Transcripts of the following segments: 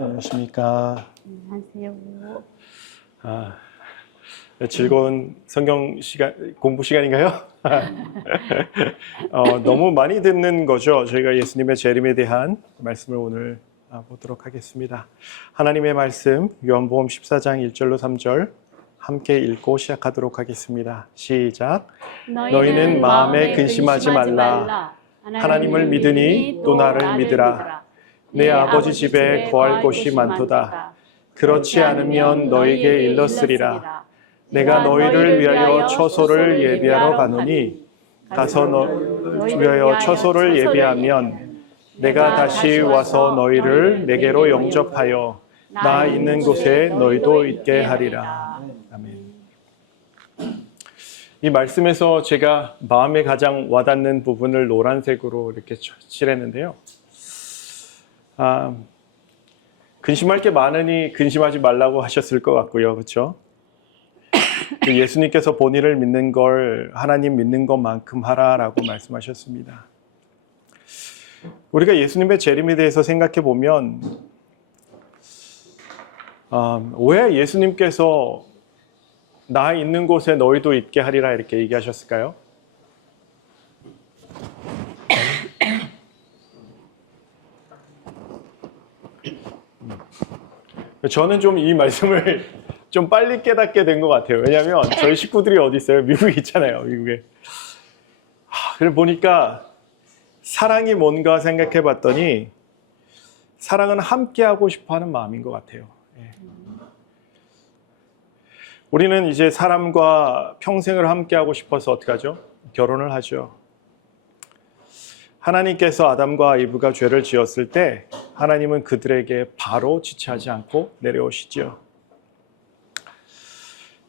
안녕하십니까. 안녕하세요. 즐거운 성경 시간, 공부 시간인가요? 너무 많이 듣는 거죠. 저희가 예수님의 재림에 대한 말씀을 오늘 보도록 하겠습니다. 하나님의 말씀 요한복음 14장 1절로 3절 함께 읽고 시작하도록 하겠습니다. 시작. 너희는 마음에 근심하지 말라. 하나님을 믿으니 또 나를 믿으라. 내 아버지 집에 거할 곳이 많도다. 그렇지 않으면 너에게 일렀으리라. 내가 너희를 위하여 처소를 예비하러 가노니 가서 위하여 처소를 예비하면 내가 다시 와서 너희를 내게로 영접하여 나 있는 곳에 너희도 있게 하리라. 아멘. 이 말씀에서 제가 마음에 가장 와닿는 부분을 노란색으로 이렇게 칠했는데요. 근심할 게 많으니 근심하지 말라고 하셨을 것 같고요. 그렇죠? 예수님께서 본인을 믿는 걸 하나님 믿는 것만큼 하라라고 말씀하셨습니다. 우리가 예수님의 재림에 대해서 생각해 보면 왜 예수님께서 나 있는 곳에 너희도 있게 하리라 이렇게 얘기하셨을까요? 저는 좀 이 말씀을 좀 빨리 깨닫게 된 것 같아요. 왜냐하면 저희 식구들이 어디 있어요? 미국에 있잖아요. 미국에. 그래 보니까 사랑이 뭔가 생각해 봤더니 사랑은 함께 하고 싶어하는 마음인 것 같아요. 우리는 이제 사람과 평생을 함께 하고 싶어서 어떻게 하죠? 결혼을 하죠. 하나님께서 아담과 이브가 죄를 지었을 때 하나님은 그들에게 바로 지체하지 않고 내려오시죠.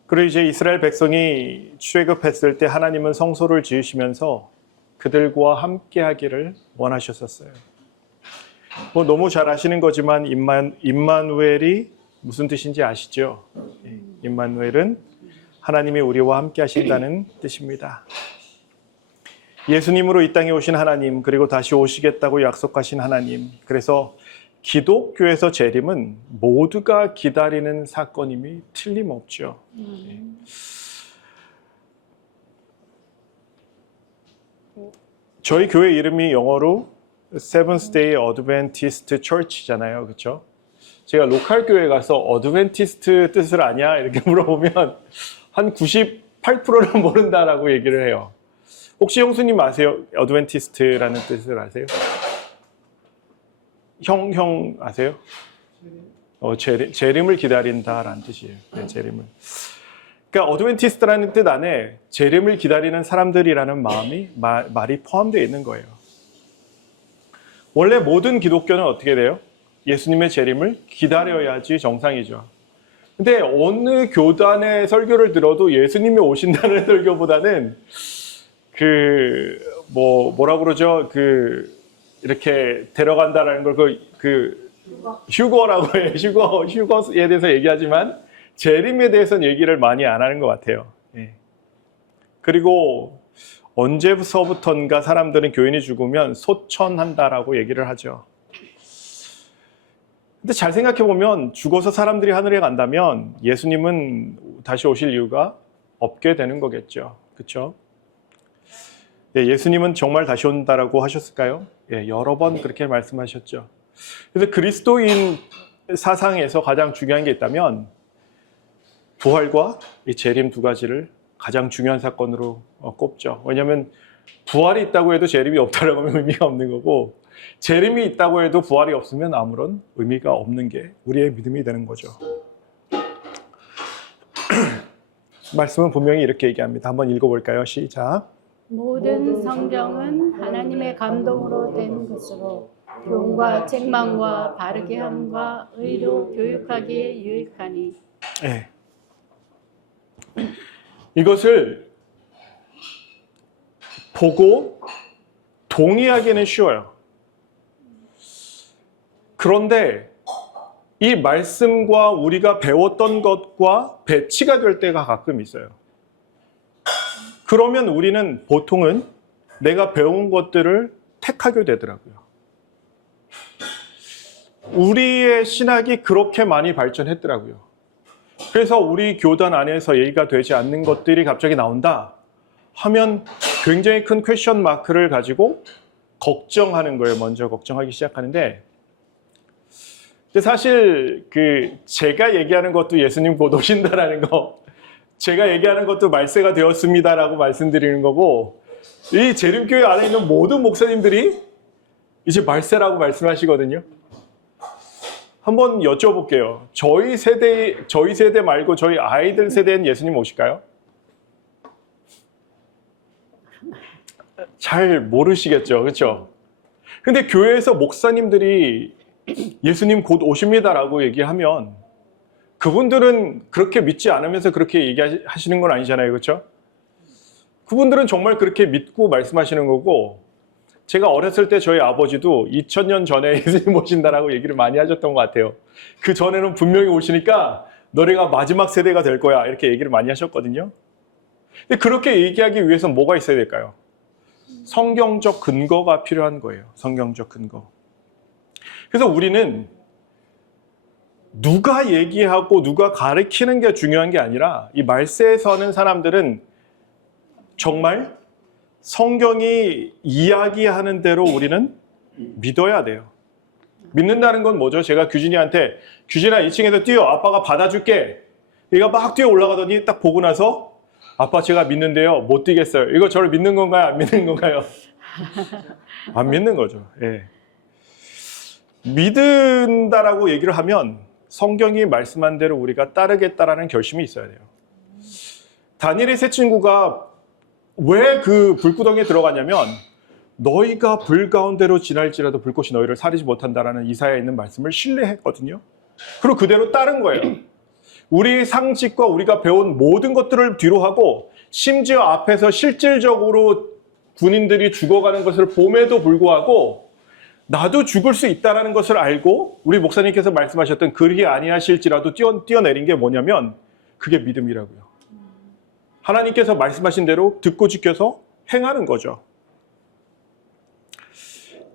그리고 이제 이스라엘 백성이 출애굽했을 때 하나님은 성소를 지으시면서 그들과 함께 하기를 원하셨었어요. 너무 잘 아시는 거지만 임마누엘이 무슨 뜻인지 아시죠? 임마누엘은 하나님이 우리와 함께 하신다는 뜻입니다. 예수님으로 이 땅에 오신 하나님, 그리고 다시 오시겠다고 약속하신 하나님. 그래서 기독교에서 재림은 모두가 기다리는 사건임이 틀림없죠. 저희 교회 이름이 영어로 Seventh Day Adventist Church잖아요. 그렇죠? 제가 로컬 교회 가서 어드벤티스트 뜻을 아냐? 이렇게 물어보면 한 98%는 모른다라고 얘기를 해요. 혹시 형수님 아세요? 어드벤티스트라는 뜻을 아세요? 형 아세요? 재림을 기다린다라는 뜻이에요. 네, 재림을. 그러니까 어드벤티스트라는 뜻 안에 재림을 기다리는 사람들이라는 말이 포함되어 있는 거예요. 원래 모든 기독교는 어떻게 돼요? 예수님의 재림을 기다려야지 정상이죠. 근데 어느 교단의 설교를 들어도 예수님이 오신다는 설교보다는 뭐라 그러죠? 이렇게 데려간다라는 걸 휴거라고 해요. 휴거에 대해서 얘기하지만 재림에 대해서는 얘기를 많이 안 하는 것 같아요. 그리고 언제서부턴가 사람들은 교인이 죽으면 소천한다라고 얘기를 하죠. 근데 잘 생각해 보면 죽어서 사람들이 하늘에 간다면 예수님은 다시 오실 이유가 없게 되는 거겠죠. 그렇죠? 예수님은 정말 다시 온다라고 하셨을까요? 여러 번 그렇게 말씀하셨죠. 그래서 그리스도인 사상에서 가장 중요한 게 있다면 부활과 이 재림 두 가지를 가장 중요한 사건으로 꼽죠. 왜냐하면 부활이 있다고 해도 재림이 없다라고 하면 의미가 없는 거고 재림이 있다고 해도 부활이 없으면 아무런 의미가 없는 게 우리의 믿음이 되는 거죠. 말씀은 분명히 이렇게 얘기합니다. 한번 읽어볼까요? 시작. 모든 성경은 하나님의 감동으로 된 것으로 교훈과 책망과 바르게 함과 의로 교육하기에 유익하니. 네. 이것을 보고 동의하기는 쉬워요. 그런데 이 말씀과 우리가 배웠던 것과 배치가 될 때가 가끔 있어요. 그러면 우리는 보통은 내가 배운 것들을 택하게 되더라고요. 우리의 신학이 그렇게 많이 발전했더라고요. 그래서 우리 교단 안에서 얘기가 되지 않는 것들이 갑자기 나온다 하면 굉장히 큰 퀘션 마크를 가지고 걱정하는 거예요. 먼저 걱정하기 시작하는데, 근데 사실 제가 얘기하는 것도 예수님 곧 오신다라는 거, 제가 얘기하는 것도 말세가 되었습니다라고 말씀드리는 거고, 이 재림교회 안에 있는 모든 목사님들이 이제 말세라고 말씀하시거든요. 한번 여쭤볼게요. 저희 세대 말고 저희 아이들 세대엔 예수님 오실까요? 잘 모르시겠죠, 그렇죠? 근데 교회에서 목사님들이 예수님 곧 오십니다라고 얘기하면 그분들은 그렇게 믿지 않으면서 그렇게 얘기하시는 건 아니잖아요, 그렇죠? 그분들은 정말 그렇게 믿고 말씀하시는 거고, 제가 어렸을 때 저희 아버지도 2000년 전에 예수님 오신다라고 얘기를 많이 하셨던 것 같아요. 그 전에는 분명히 오시니까 너네가 마지막 세대가 될 거야 이렇게 얘기를 많이 하셨거든요. 근데 그렇게 얘기하기 위해서 뭐가 있어야 될까요? 성경적 근거가 필요한 거예요. 성경적 근거. 그래서 우리는 누가 얘기하고 누가 가르치는 게 중요한 게 아니라 이 말세에 서는 사람들은 정말 성경이 이야기하는 대로 우리는 믿어야 돼요. 믿는다는 건 뭐죠? 제가 규진이한테 규진아 2층에서 뛰어 아빠가 받아줄게. 얘가 막 뛰어 올라가더니 딱 보고 나서 아빠 제가 믿는데요 못 뛰겠어요. 이거 저를 믿는 건가요? 안 믿는 건가요? 안 믿는 거죠. 예. 믿는다라고 얘기를 하면 성경이 말씀한 대로 우리가 따르겠다라는 결심이 있어야 돼요. 다니엘의 세 친구가 왜 그 불구덩이에 들어가냐면 너희가 불 가운데로 지날지라도 불꽃이 너희를 사리지 못한다라는 이사야에 있는 말씀을 신뢰했거든요. 그리고 그대로 따른 거예요. 우리 상식과 우리가 배운 모든 것들을 뒤로 하고 심지어 앞에서 실질적으로 군인들이 죽어가는 것을 봄에도 불구하고 나도 죽을 수 있다는 것을 알고 우리 목사님께서 말씀하셨던 그리 아니하실지라도 뛰어내린 게 뭐냐면 그게 믿음이라고요. 하나님께서 말씀하신 대로 듣고 지켜서 행하는 거죠.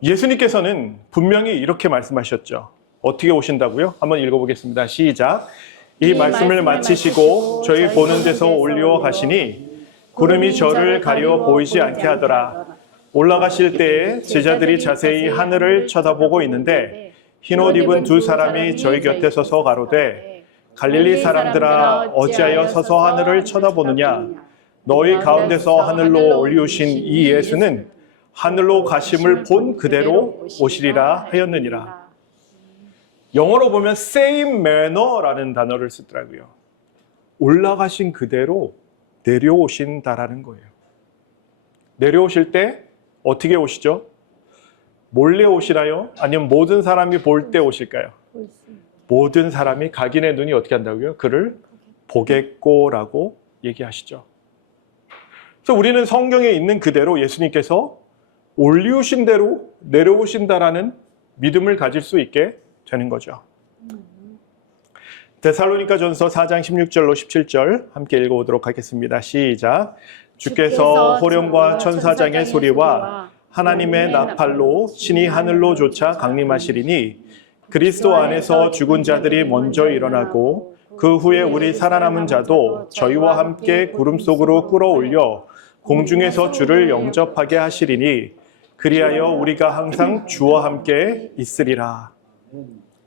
예수님께서는 분명히 이렇게 말씀하셨죠. 어떻게 오신다고요? 한번 읽어보겠습니다. 시작. 이 말씀을 마치시고 저희 보는 데서 올리어 가시니 구름이 저를 가려 보이지 않게 하더라. 올라가실 때에 제자들이 자세히 하늘을 쳐다보고 있는데 흰옷 입은 두 사람이 저희 곁에 서서 가로되 갈릴리 사람들아 어찌하여 서서 하늘을 쳐다보느냐. 너희 가운데서 하늘로 올리우신 이 예수는 하늘로 가심을 본 그대로 오시리라 하였느니라. 영어로 보면 same manner라는 단어를 쓰더라고요. 올라가신 그대로 내려오신다라는 거예요. 내려오실 때 어떻게 오시죠? 몰래 오시나요? 아니면 모든 사람이 볼 때 오실까요? 모든 사람이 각인의 눈이 어떻게 한다고요? 그를 보겠고라고 얘기하시죠. 그래서 우리는 성경에 있는 그대로 예수님께서 올리우신 대로 내려오신다라는 믿음을 가질 수 있게 되는 거죠. 데살로니가전서 4장 16절로 17절 함께 읽어보도록 하겠습니다. 시작. 주께서 호령과 천사장의 소리와 하나님의 나팔로 신이 하늘로 조차 강림하시리니 그리스도 안에서 죽은 자들이 먼저 일어나고 그 후에 우리 살아남은 자도 저희와 함께 구름 속으로 끌어올려 공중에서 주를 영접하게 하시리니 그리하여 우리가 항상 주와 함께 있으리라.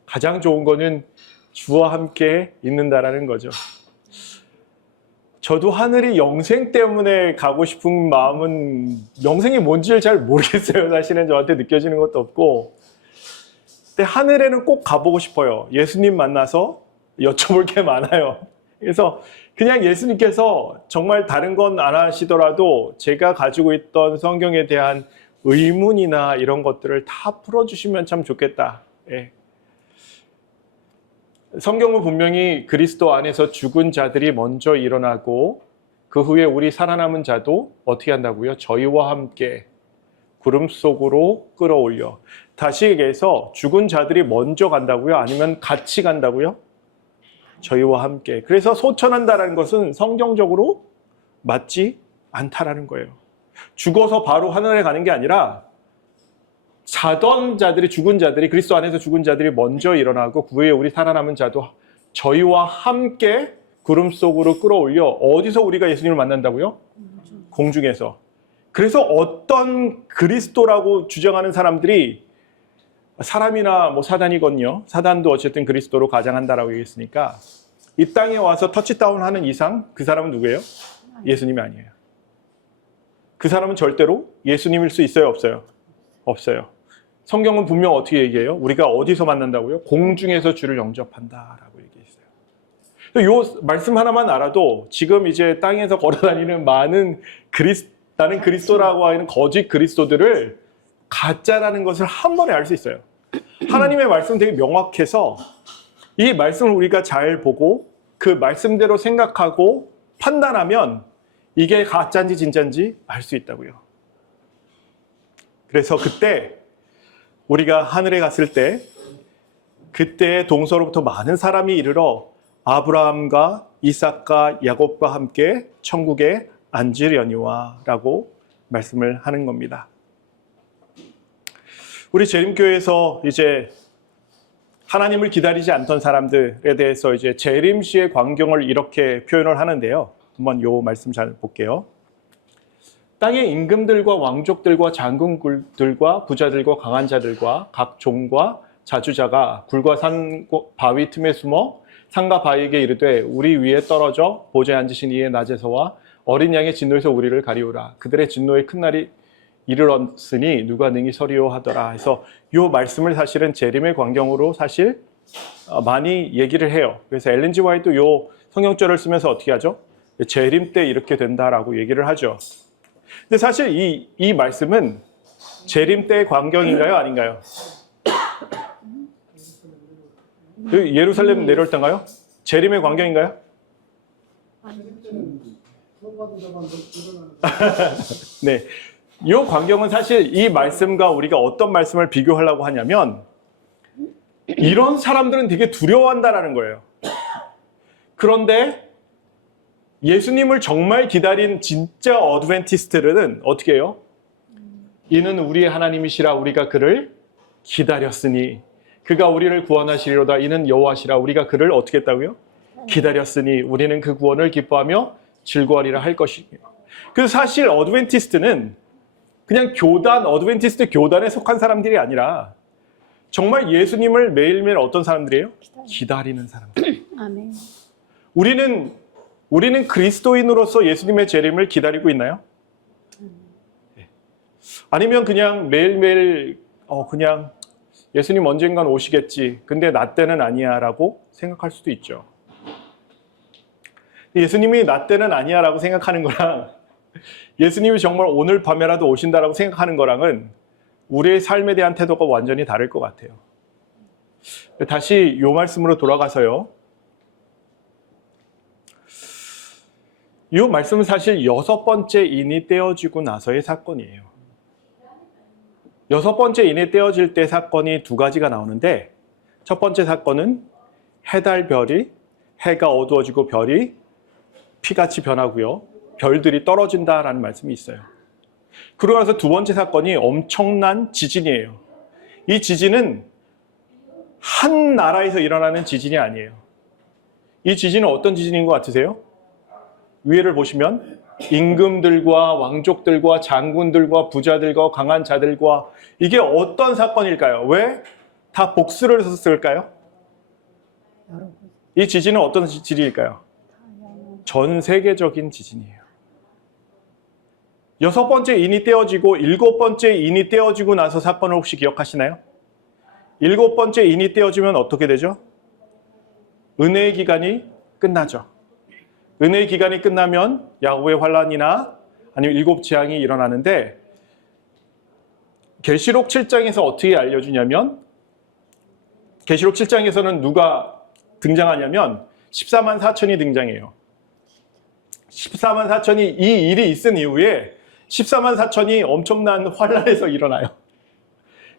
가장 좋은 거는 주와 함께 있는다라는 거죠. 저도 하늘이 영생 때문에 가고 싶은 마음은 영생이 뭔지를 잘 모르겠어요. 사실은 저한테 느껴지는 것도 없고. 근데 하늘에는 꼭 가보고 싶어요. 예수님 만나서 여쭤볼 게 많아요. 그래서 그냥 예수님께서 정말 다른 건 안 하시더라도 제가 가지고 있던 성경에 대한 의문이나 이런 것들을 다 풀어주시면 참 좋겠다. 예. 성경은 분명히 그리스도 안에서 죽은 자들이 먼저 일어나고 그 후에 우리 살아남은 자도 어떻게 한다고요? 저희와 함께 구름 속으로 끌어올려. 다시 얘기해서 죽은 자들이 먼저 간다고요? 아니면 같이 간다고요? 저희와 함께. 그래서 소천한다는 것은 성경적으로 맞지 않다라는 거예요. 죽어서 바로 하늘에 가는 게 아니라 자던 자들이, 죽은 자들이, 그리스도 안에서 죽은 자들이 먼저 일어나고 그 후에 우리 살아남은 자도 저희와 함께 구름 속으로 끌어올려 어디서 우리가 예수님을 만난다고요? 공중에서. 그래서 어떤 그리스도라고 주장하는 사람들이 사람이나 뭐 사단이거든요. 사단도 어쨌든 그리스도로 가장한다라고 얘기했으니까 이 땅에 와서 터치다운 하는 이상 그 사람은 누구예요? 예수님이 아니에요. 그 사람은 절대로 예수님일 수 있어요? 없어요? 없어요. 성경은 분명 어떻게 얘기해요? 우리가 어디서 만난다고요? 공중에서 주를 영접한다라고 얘기했어요. 요 말씀 하나만 알아도 지금 이제 땅에서 걸어다니는 많은 나는 그리스도라고 하는 거짓 그리스도들을 가짜라는 것을 한 번에 알 수 있어요. 하나님의 말씀은 되게 명확해서 이 말씀을 우리가 잘 보고 그 말씀대로 생각하고 판단하면 이게 가짜인지 진짜인지 알 수 있다고요. 그래서 그때 우리가 하늘에 갔을 때 그때 동서로부터 많은 사람이 이르러 아브라함과 이삭과 야곱과 함께 천국에 앉으려니와 라고 말씀을 하는 겁니다. 우리 재림교회에서 이제 하나님을 기다리지 않던 사람들에 대해서 이제 재림시의 광경을 이렇게 표현을 하는데요. 한번 요 말씀 잘 볼게요. 땅의 임금들과 왕족들과 장군들과 부자들과 강한 자들과 각 종과 자주자가 굴과 산 바위 틈에 숨어 산과 바위에게 이르되 우리 위에 떨어져 보좌에 앉으신 이의 낮에서와 어린 양의 진노에서 우리를 가리우라. 그들의 진노의 큰 날이 이르렀으니 누가 능히 서리오 하더라. 해서 이 말씀을 사실은 재림의 광경으로 사실 많이 얘기를 해요. 그래서 엘렌 G 화이트도 이 성경절을 쓰면서 어떻게 하죠? 재림 때 이렇게 된다라고 얘기를 하죠. 근데 사실 이 말씀은 재림 때의 광경인가요? 아닌가요? 예루살렘 내려올 때인가요? 재림의 광경인가요? 네. 이 광경은 사실 이 말씀과 우리가 어떤 말씀을 비교하려고 하냐면 이런 사람들은 되게 두려워한다라는 거예요. 그런데 예수님을 정말 기다린 진짜 어드벤티스트들은 어떻게 해요? 이는 우리의 하나님이시라 우리가 그를 기다렸으니 그가 우리를 구원하시리로다. 이는 여호와시라 우리가 그를 어떻게 했다고요? 기다렸으니 우리는 그 구원을 기뻐하며 즐거워하리라 할 것이며. 그래서 사실 어드벤티스트는 그냥 어드벤티스트 교단에 속한 사람들이 아니라 정말 예수님을 매일매일 어떤 사람들이에요? 기다리는 사람들. 아멘. 우리는 그리스도인으로서 예수님의 재림을 기다리고 있나요? 아니면 그냥 매일매일 그냥 예수님 언젠간 오시겠지. 근데 나 때는 아니야 라고 생각할 수도 있죠. 예수님이 나 때는 아니야 라고 생각하는 거랑 예수님이 정말 오늘 밤에라도 오신다라고 생각하는 거랑은 우리의 삶에 대한 태도가 완전히 다를 것 같아요. 다시 이 말씀으로 돌아가서요. 이 말씀은 사실 6번째 인이 떼어지고 나서의 사건이에요. 6번째 인이 떼어질 때 사건이 두 가지가 나오는데 첫 번째 사건은 해가 어두워지고 별이 피같이 변하고요. 별들이 떨어진다라는 말씀이 있어요. 그러고 나서 두 번째 사건이 엄청난 지진이에요. 이 지진은 한 나라에서 일어나는 지진이 아니에요. 이 지진은 어떤 지진인 것 같으세요? 위에를 보시면 임금들과 왕족들과 장군들과 부자들과 강한 자들과 이게 어떤 사건일까요? 왜 다 복수를 썼을까요? 이 지진은 어떤 지진일까요? 전 세계적인 지진이에요. 6번째 인이 떼어지고 7번째 인이 떼어지고 나서 사건을 혹시 기억하시나요? 7번째 인이 떼어지면 어떻게 되죠? 은혜의 기간이 끝나죠. 은혜의 기간이 끝나면 야곱의 환란이나 아니면 7 재앙이 일어나는데 계시록 7장에서 어떻게 알려주냐면 계시록 7장에서는 누가 등장하냐면 14만 4천이 등장해요. 14만 4천이 이 일이 있은 이후에 14만 4천이 엄청난 환란에서 일어나요.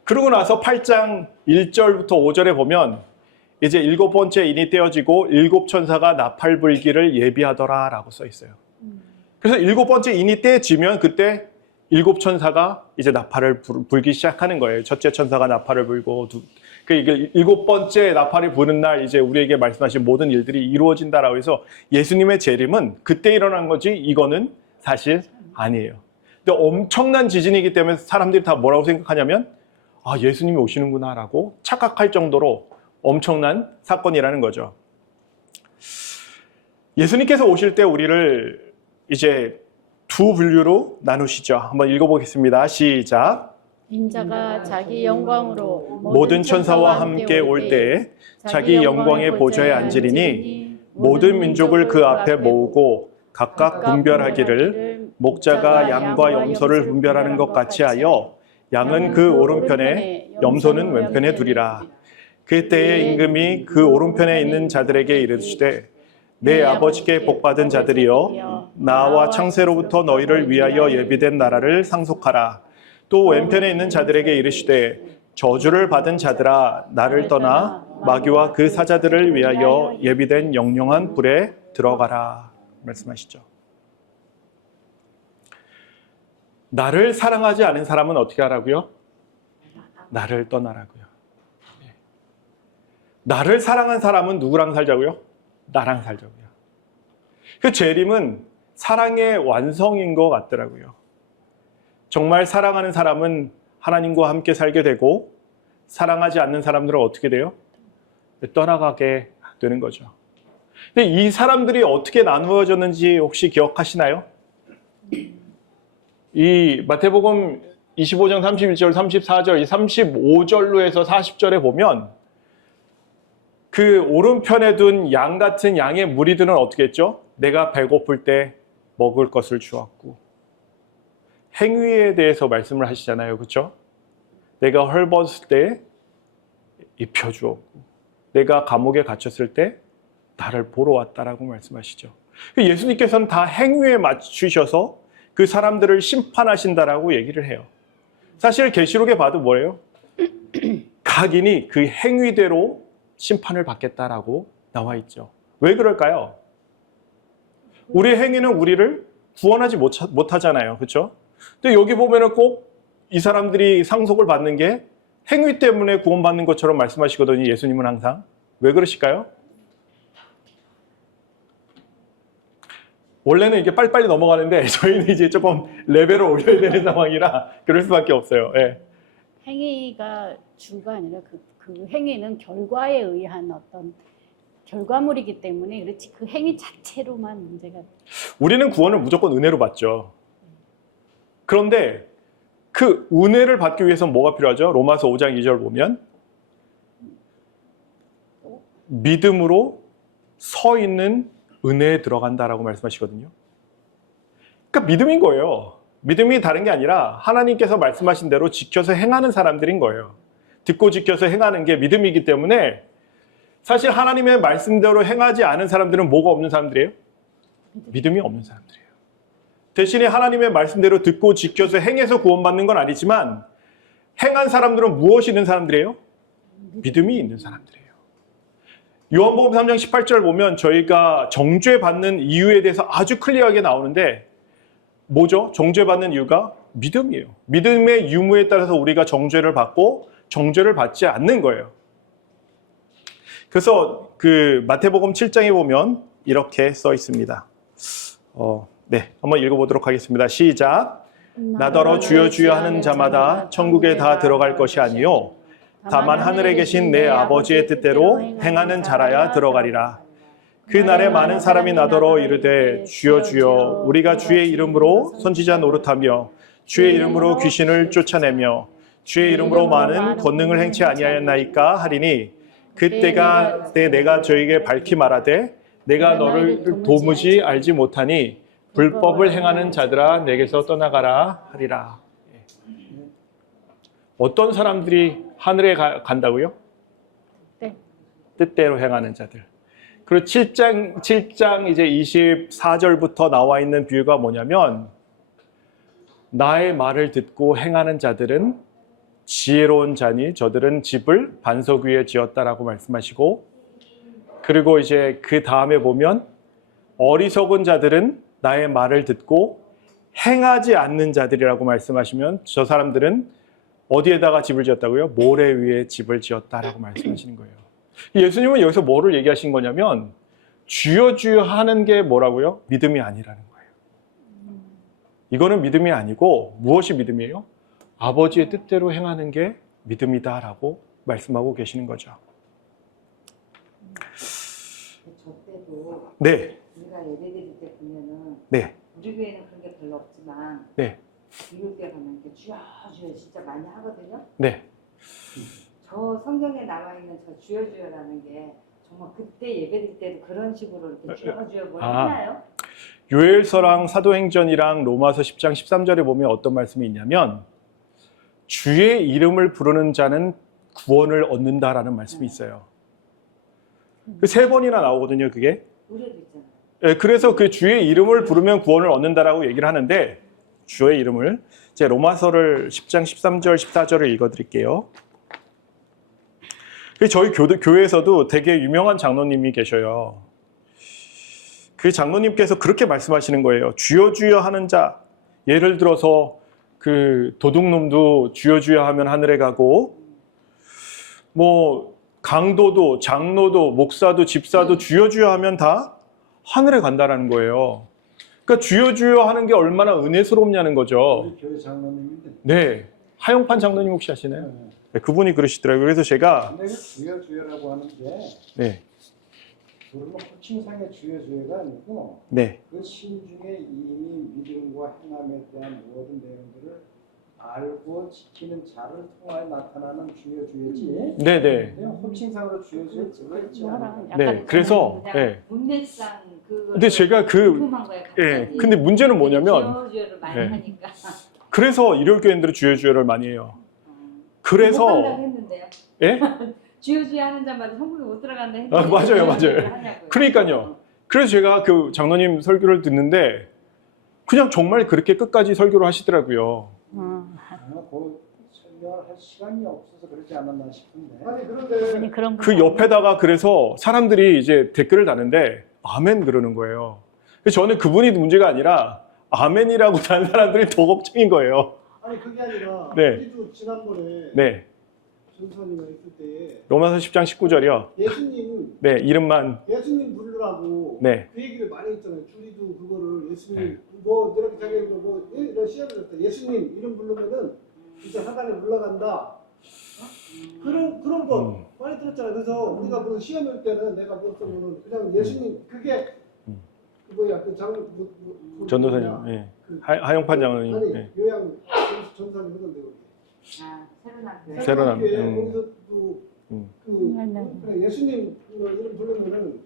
그러고 나서 8장 1절부터 5절에 보면 이제 7번째 인이 떼어지고 7 천사가 나팔 불기를 예비하더라 라고 써 있어요. 그래서 7번째 인이 떼어지면 그때 일곱 천사가 이제 나팔을 불기 시작하는 거예요. 첫째 천사가 나팔을 불고 이게 일곱 번째 나팔이 부는 날 이제 우리에게 말씀하신 모든 일들이 이루어진다라고 해서 예수님의 재림은 그때 일어난 거지 이거는 사실 아니에요. 근데 엄청난 지진이기 때문에 사람들이 다 뭐라고 생각하냐면 아, 예수님이 오시는구나라고 착각할 정도로 엄청난 사건이라는 거죠. 예수님께서 오실 때 우리를 이제 두 분류로 나누시죠. 한번 읽어보겠습니다. 시작. 인자가 자기 영광으로 모든 천사와 함께 올 때에 자기 영광의 보좌에 앉으리니 모든 민족을 그 앞에 모으고 각각 분별하기를 목자가 양과 염소를 분별하는 것 같이 하여 양은 그 오른편에 염소는 왼편에 두리라. 그때에 임금이 그 오른편에 있는 자들에게 이르시되 내 아버지께 복받은 자들이여 나와 창세로부터 너희를 위하여 예비된 나라를 상속하라. 또 왼편에 있는 자들에게 이르시되 저주를 받은 자들아 나를 떠나 마귀와 그 사자들을 위하여 예비된 영영한 불에 들어가라. 말씀하시죠. 나를 사랑하지 않은 사람은 어떻게 하라고요? 나를 떠나라고요. 나를 사랑한 사람은 누구랑 살자고요? 나랑 살자고요. 그 재림은 사랑의 완성인 것 같더라고요. 정말 사랑하는 사람은 하나님과 함께 살게 되고 사랑하지 않는 사람들은 어떻게 돼요? 떠나가게 되는 거죠. 근데 이 사람들이 어떻게 나누어졌는지 혹시 기억하시나요? 이 마태복음 25장 31절, 34절, 35절로 해서 40절에 보면 그 오른편에 둔 양 같은 양의 무리들은 어떻게 했죠? 내가 배고플 때 먹을 것을 주었고 행위에 대해서 말씀을 하시잖아요. 그렇죠? 내가 헐벗을 때 입혀주었고 내가 감옥에 갇혔을 때 나를 보러 왔다라고 말씀하시죠. 예수님께서는 다 행위에 맞추셔서 그 사람들을 심판하신다라고 얘기를 해요. 사실 계시록에 봐도 뭐예요? 각인이 그 행위대로 심판을 받겠다라고 나와 있죠. 왜 그럴까요? 우리 행위는 우리를 구원하지 못하잖아요. 그렇죠? 근데 여기 보면은 꼭 이 사람들이 상속을 받는 게 행위 때문에 구원받는 것처럼 말씀하시거든요. 예수님은 항상. 왜 그러실까요? 원래는 이게 빨리빨리 넘어가는데 저희는 이제 조금 레벨을 올려야 되는 상황이라 그럴 수밖에 없어요. 예. 행위가 주가 아니라 그 행위는 결과에 의한 어떤 결과물이기 때문에 그렇지 그 행위 자체로만 문제가. 우리는 구원을 무조건 은혜로 받죠. 그런데 그 은혜를 받기 위해서는 뭐가 필요하죠? 로마서 5장 2절 보면 믿음으로 서 있는 은혜에 들어간다라고 말씀하시거든요. 그러니까 믿음인 거예요. 믿음이 다른 게 아니라 하나님께서 말씀하신 대로 지켜서 행하는 사람들인 거예요. 듣고 지켜서 행하는 게 믿음이기 때문에 사실 하나님의 말씀대로 행하지 않은 사람들은 뭐가 없는 사람들이에요? 믿음이 없는 사람들이에요. 대신에 하나님의 말씀대로 듣고 지켜서 행해서 구원받는 건 아니지만 행한 사람들은 무엇이 있는 사람들이에요? 믿음이 있는 사람들이에요. 요한복음 3장 18절 보면 저희가 정죄받는 이유에 대해서 아주 클리어하게 나오는데 뭐죠? 정죄받는 이유가 믿음이에요. 믿음의 유무에 따라서 우리가 정죄를 받고 정죄를 받지 않는 거예요. 그래서 그 마태복음 7장에 보면 이렇게 써 있습니다. 네, 한번 읽어보도록 하겠습니다. 시작. 나더러 주여 주여 하는 자마다 천국에 다 들어갈 것이 아니요 다만 하늘에 계신 내 아버지의 뜻대로 행하는 자라야 들어가리라. 그 날에 많은 사람이 나더러 이르되 주여 주여 우리가 주의 이름으로 선지자 노릇하며 주의 이름으로 귀신을 쫓아내며 주의 이름으로 많은 권능을 행치 아니하였나이까 하리니 그때가 내가 저에게 밝히 말하되 내가 너를 도무지 알지 못하니 불법을 행하는 자들아 내게서 떠나가라 하리라. 어떤 사람들이 하늘에 간다고요? 네. 뜻대로 행하는 자들. 그리고 7장 이제 24절부터 나와 있는 비유가 뭐냐면 나의 말을 듣고 행하는 자들은 지혜로운 자니 저들은 집을 반석 위에 지었다라고 말씀하시고 그리고 이제 그 다음에 보면 어리석은 자들은 나의 말을 듣고 행하지 않는 자들이라고 말씀하시면 저 사람들은 어디에다가 집을 지었다고요? 모래 위에 집을 지었다라고 말씀하시는 거예요. 예수님은 여기서 뭐를 얘기하신 거냐면 주여 주여 하는 게 뭐라고요? 믿음이 아니라는 거예요. 이거는 믿음이 아니고 무엇이 믿음이에요? 아버지의 뜻대로 행하는 게 믿음이다라고 말씀하고 계시는 거죠. 저 때도 네, 우리가 예배드릴 때 보면은 네, 우리 교회는 그런 게 별로 없지만 네, 기독교 가면 이렇게 주여 주여 진짜 많이 하거든요. 네. 저 성경에 나와 있는 저 주여 주여라는 게 정말 그때 예배드릴 때도 그런 식으로 이렇게 주여 주여 뭘 했나요? 요엘서랑 사도행전이랑 로마서 10장 13절에 보면 어떤 말씀이 있냐면 주의 이름을 부르는 자는 구원을 얻는다라는 말씀이 있어요. 그 3번이나 나오거든요, 그게. 우리도 있잖아요. 예, 그래서 그 주의 이름을 부르면 구원을 얻는다라고 얘기를 하는데 주의 이름을 제 로마서를 10장 13절 14절을 읽어드릴게요. 저희 교회에서도 되게 유명한 장로님이 계셔요. 그 장로님께서 그렇게 말씀하시는 거예요. 주여 주여 하는 자, 예를 들어서 그 도둑놈도 주여 주여 하면 하늘에 가고, 뭐 강도도 장로도 목사도 집사도 주여 주여 하면 다 하늘에 간다라는 거예요. 그러니까 주여 주여 하는 게 얼마나 은혜스럽냐는 거죠. 우리 교회 장로님인데. 네, 하용판 장로님 혹시 아시나요? 네. 네, 그분이 그러시더라고요. 그래서 제가 근데 그 주여 주여라고 하는데 네, 그러면 호칭상의 주여 주여가 아니고 네, 그 신중에 이미 믿음과 행함에 대한 모든 내용들을 알고 지키는 자를 통하여 나타나는 주여 주여지. 네, 네. 그냥 호칭상으로 주여 주여 그렇지 않아요. 네, 그래서 네. 분내상 그 근데 제가 궁금한 거예요, 예, 갑자기. 근데 문제는 뭐냐면 주여 주여를 많이 네. 하니까 그래서 일요일교인들은 주여 주여를 많이 해요. 못 그래서 간다고 했는데요. 예? 주여 주여 하는 자마다 천국에 못 들어간다 했는데 아, 맞아요, 주여 맞아요. 주여를 하냐고요. 그러니까요. 그래서 제가 그 장로님 설교를 듣는데 그냥 정말 그렇게 끝까지 설교를 하시더라고요. 그 설명할 시간이 없어서 그러지 않았나 싶은데. 아니 그런데 그런 그 옆에다가 그래서 사람들이 이제 댓글을 다는데 아멘 그러는 거예요. 그래서 저는 그분이 문제가 아니라 아멘이라고 다는 사람들이 더 걱정인 거예요. 아니 그게 아니라 네. 우리도 지난번에 네, 전사님과 있을 때에 로마서 10장 19절이요. 예수님 네, 이름만 예수님 부르라고 네, 그 얘기를 많이 했잖아요. 주리도 그거를 예수님 네. 뭐 이렇게 자기가 뭐 이런 시험을 했다. 예수님 이름 부르면은 진짜 하단에 올라간다. 그런 거 많이 들었잖아요. 그래서 우리가 무슨 시험일 때는 내가 무슨 그냥 예수님 그게 그거야 그 전도사님, 예. 하용판 장로님. 아니 예. 요양 전사님 하던데 거기. 아, 새로운 학교. 새로운 학교. 거기서 또 네. 그래, 예수님 이름 부르면은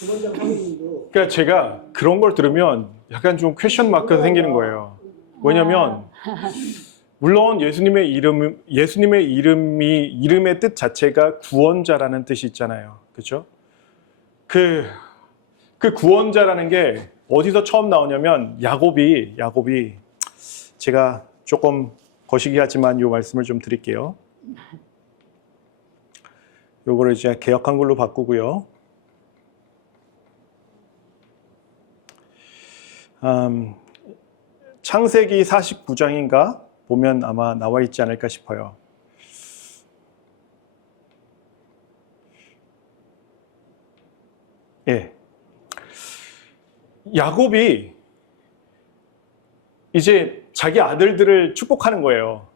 구원장 사모님도 그러니까 제가 그런 걸 들으면 약간 좀 퀘션 마크가 생기는 거예요. 왜냐면 물론 예수님의 이름의 뜻 자체가 구원자라는 뜻이 있잖아요. 그렇죠? 그 구원자라는 게 어디서 처음 나오냐면 야곱이 제가 조금 거시기하지만 이 말씀을 좀 드릴게요. 요거를 이제 개역 한글로 바꾸고요. 창세기 49장인가 보면 아마 나와 있지 않을까 싶어요. 예. 야곱이 이제 자기 아들들을 축복하는 거예요.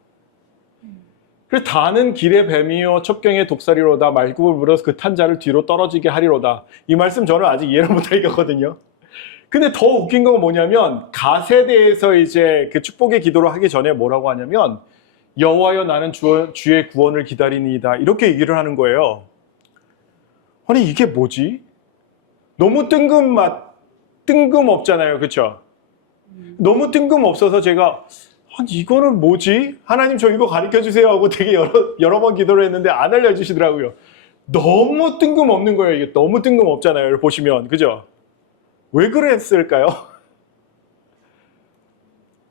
그래서 다는 길의 뱀이요 첩경의 독사리로다 말굽을 물어서 그 탄 자를 뒤로 떨어지게 하리로다. 이 말씀 저는 아직 이해를 못하겠거든요. 근데 더 웃긴 건 뭐냐면 갓에 대해서 이제 그 축복의 기도를 하기 전에 뭐라고 하냐면 여호와여 나는 주의 구원을 기다리니이다 이렇게 얘기를 하는 거예요. 아니 이게 뭐지? 너무 뜬금없잖아요, 그렇죠? 너무 뜬금없어서 제가 아니 이거는 뭐지? 하나님 저 이거 가르쳐 주세요 하고 되게 여러 번 기도를 했는데 안 알려주시더라고요. 너무 뜬금없는 거예요. 이게 너무 뜬금없잖아요. 보시면 그죠? 왜 그랬을까요?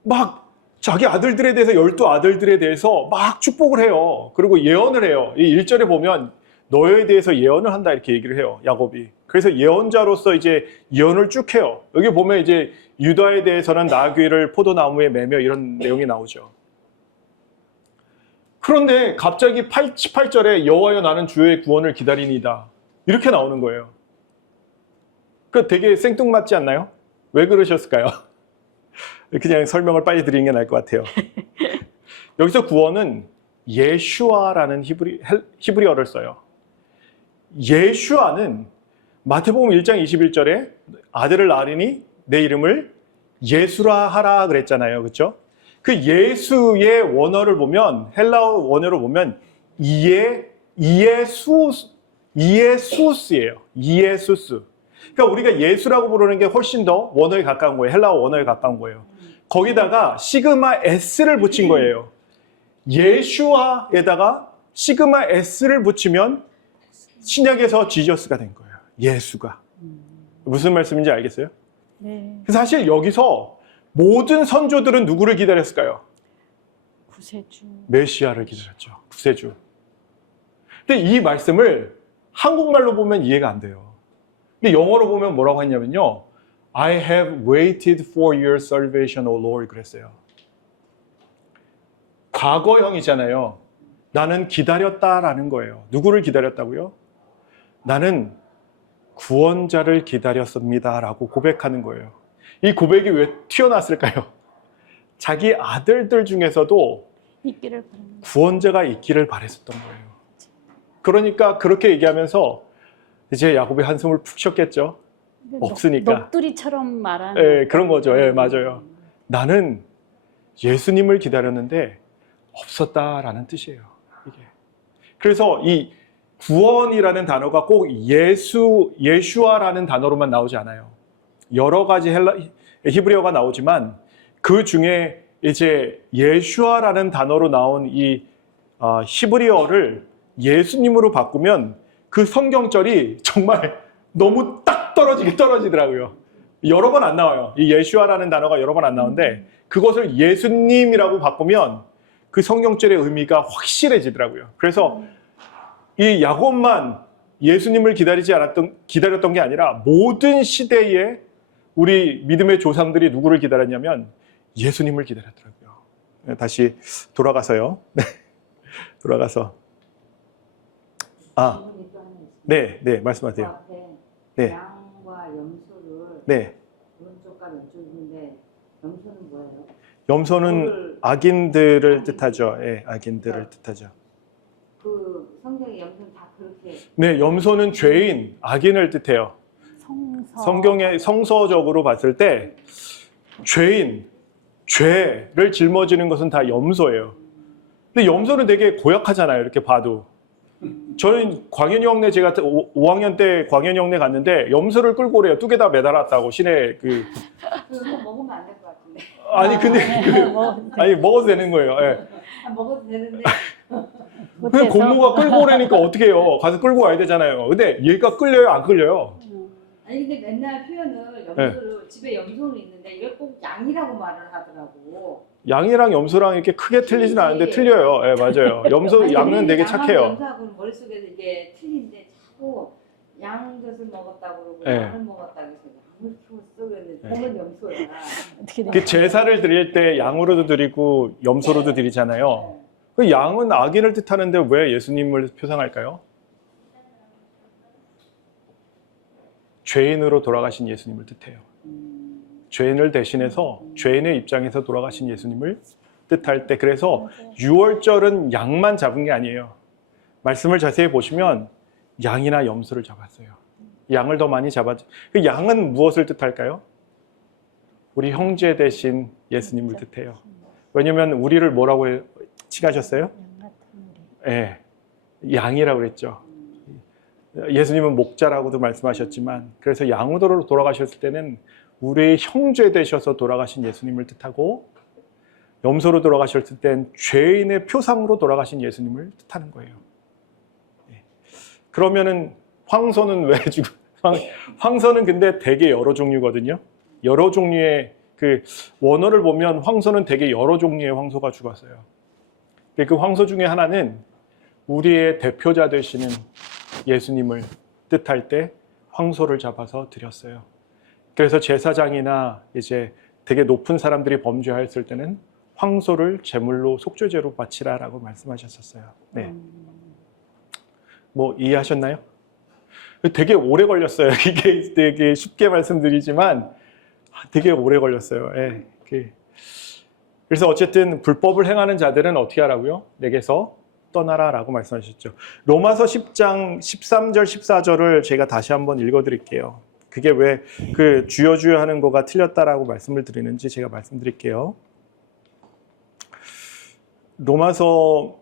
막 자기 아들들에 대해서 12 아들들에 대해서 막 축복을 해요. 그리고 예언을 해요. 이 1절에 보면 너에 대해서 예언을 한다 이렇게 얘기를 해요. 야곱이. 그래서 예언자로서 이제 예언을 쭉 해요. 여기 보면 이제 유다에 대해서는 나귀를 포도나무에 매며 이런 내용이 나오죠. 그런데 갑자기 18절에 여호와여 나는 주의 구원을 기다리니다 이렇게 나오는 거예요. 그 되게 생뚱맞지 않나요? 왜 그러셨을까요? 그냥 설명을 빨리 드리는 게 나을 것 같아요. 여기서 구원은 예슈아라는 히브리어를 써요. 예슈아는 마태복음 1장 21절에 아들을 낳으리니 내 이름을 예수라 하라 그랬잖아요. 그렇죠? 그 예수의 원어를 보면 헬라어 원어를 보면 이예수스예요. 이예수스. 그러니까 우리가 예수라고 부르는 게 훨씬 더 원어에 가까운 거예요. 헬라어 원어에 가까운 거예요. 거기다가 시그마 S를 붙인 거예요. 예슈아에다가 시그마 S를 붙이면 신약에서 지저스가 된 거예요. 예수가. 무슨 말씀인지 알겠어요? 네. 사실 여기서 모든 선조들은 누구를 기다렸을까요? 구세주. 메시아를 기다렸죠. 구세주. 근데 이 말씀을 한국말로 보면 이해가 안 돼요. 근데 영어로 보면 뭐라고 했냐면요. I have waited for your salvation, O Lord. 그랬어요. 과거형이잖아요. 나는 기다렸다라는 거예요. 누구를 기다렸다고요? 나는 구원자를 기다렸습니다라고 고백하는 거예요. 이 고백이 왜 튀어났을까요? 자기 아들들 중에서도 있기를 바랍니다. 구원자가 있기를 바랬었던 거예요. 그러니까 그렇게 얘기하면서 이제 야곱이 한숨을 푹 쉬었겠죠. 없으니까. 넋두리처럼 말하는. 예, 그런 거죠. 예, 맞아요. 나는 예수님을 기다렸는데 없었다라는 뜻이에요. 이게. 그래서 이 구원이라는 단어가 꼭 예슈아라는 단어로만 나오지 않아요. 여러 가지 히브리어가 나오지만 그 중에 이제 예슈아라는 단어로 나온 이 히브리어를 예수님으로 바꾸면 그 성경절이 정말 너무 딱 떨어지더라고요. 여러 번 안 나와요. 이 예슈아라는 단어가 여러 번 안 나오는데 그것을 예수님이라고 바꾸면 그 성경절의 의미가 확실해지더라고요. 그래서 이 야곱만 예수님을 기다렸던 게 아니라 모든 시대에 우리 믿음의 조상들이 누구를 기다렸냐면 예수님을 기다렸더라고요. 다시 돌아가서요. 돌아가서. 질문이 또 하나 있습니다. 네, 말씀하세요. 그 앞에 네. 양과 염소를 네. 오른쪽과 왼쪽인데 염소는 뭐예요? 염소는 악인들을 뜻하죠. 예, 악인들을 뜻하죠. 그 성경의 염소는 다 그렇게 네, 염소는 죄인, 악인을 뜻해요. 성경의 성서적으로 봤을 때 죄인, 죄를 짊어지는 것은 다 염소예요. 근데 염소는 되게 고약하잖아요. 이렇게 봐도. 저는 광현이 형네 제가 5학년 때 광현이 형네 갔는데 염소를 끌고 오래요. 뚝에다 매달았다고 시내 그. 그거 먹으면 안 될 것 같은데. 아니 근데 아니 먹어도 되는 거예요. 예. 먹어도 되는데. 그 고모가 끌고 오래니까 어떻게 해요? 가서 끌고 와야 되잖아요. 근데 얘가 끌려요, 안 끌려요? 아니 근데 맨날 표현을 염소를 집에 염소는 있는데 이걸 꼭 양이라고 말을 하더라고. 양이랑 염소랑 이렇게 크게 틀리진 않은데 틀려요. 예, 맞아요. 염소, 양은 되게 착해요. 염소하고는 머릿속에서 이게 틀린데 자꾸 양젓을 먹었다고 그러고 네. 양을 먹었다고 해서 양을 키웠어 그랬는데 그건 염소야. 어떻게 그 제사를 드릴 때 양으로도 드리고 염소로도 드리잖아요. 그 양은 악인을 뜻하는데 왜 예수님을 표상할까요? 죄인으로 돌아가신 예수님을 뜻해요. 죄인을 대신해서 죄인의 입장에서 돌아가신 예수님을 뜻할 때 그래서 유월절은 양만 잡은 게 아니에요. 말씀을 자세히 보시면 양이나 염소를 잡았어요. 양을 더 많이 잡았죠. 그 양은 무엇을 뜻할까요? 우리 형제 대신 예수님을 뜻해요. 왜냐하면 우리를 뭐라고 칭하셨어요? 예, 양이라고 그랬죠. 예수님은 목자라고도 말씀하셨지만 그래서 양으로 돌아가셨을 때는 우리의 형제 되셔서 돌아가신 예수님을 뜻하고 염소로 돌아가셨을 땐 죄인의 표상으로 돌아가신 예수님을 뜻하는 거예요. 그러면은 황소는 왜 죽어? 황소는 근데 되게 여러 종류거든요. 여러 종류의 그 원어를 보면 황소는 되게 여러 종류의 황소가 죽었어요. 그 황소 중에 하나는 우리의 대표자 되시는 예수님을 뜻할 때 황소를 잡아서 드렸어요. 그래서 제사장이나 이제 되게 높은 사람들이 범죄하였을 때는 황소를 제물로 속죄제로 바치라라고 말씀하셨었어요. 네. 뭐 이해하셨나요? 되게 오래 걸렸어요. 이게 되게 쉽게 말씀드리지만 되게 오래 걸렸어요. 예. 그래서 어쨌든 불법을 행하는 자들은 어떻게 하라고요? 내게서 떠나라라고 말씀하셨죠. 로마서 10장 13절 14절을 제가 다시 한번 읽어드릴게요. 그게 왜 그 주여 주여 하는 거가 틀렸다라고 말씀을 드리는지 제가 말씀드릴게요. 로마서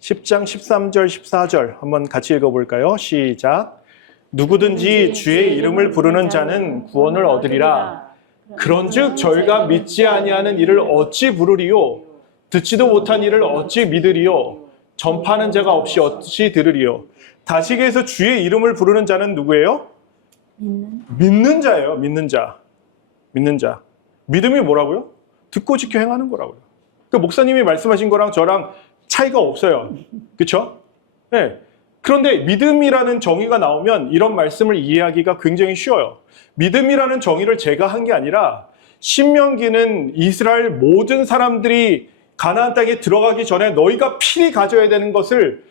10장 13절 14절 한번 같이 읽어볼까요? 시작. 누구든지 주의 이름을 부르는 자는 구원을 얻으리라. 그런즉 저희가 믿지 아니하는 이를 어찌 부르리요? 듣지도 못한 이를 어찌 믿으리요? 전파하는 자가 없이 어찌 들으리요? 다시계에서 주의 이름을 부르는 자는 누구예요? 믿는 자예요. 믿는 자. 믿는 자. 믿음이 뭐라고요? 듣고 지켜 행하는 거라고요. 그 목사님이 말씀하신 거랑 저랑 차이가 없어요. 그렇죠? 네. 그런데 믿음이라는 정의가 나오면 이런 말씀을 이해하기가 굉장히 쉬워요. 믿음이라는 정의를 제가 한 게 아니라 신명기는 이스라엘 모든 사람들이 가나안 땅에 들어가기 전에 너희가 필히 가져야 되는 것을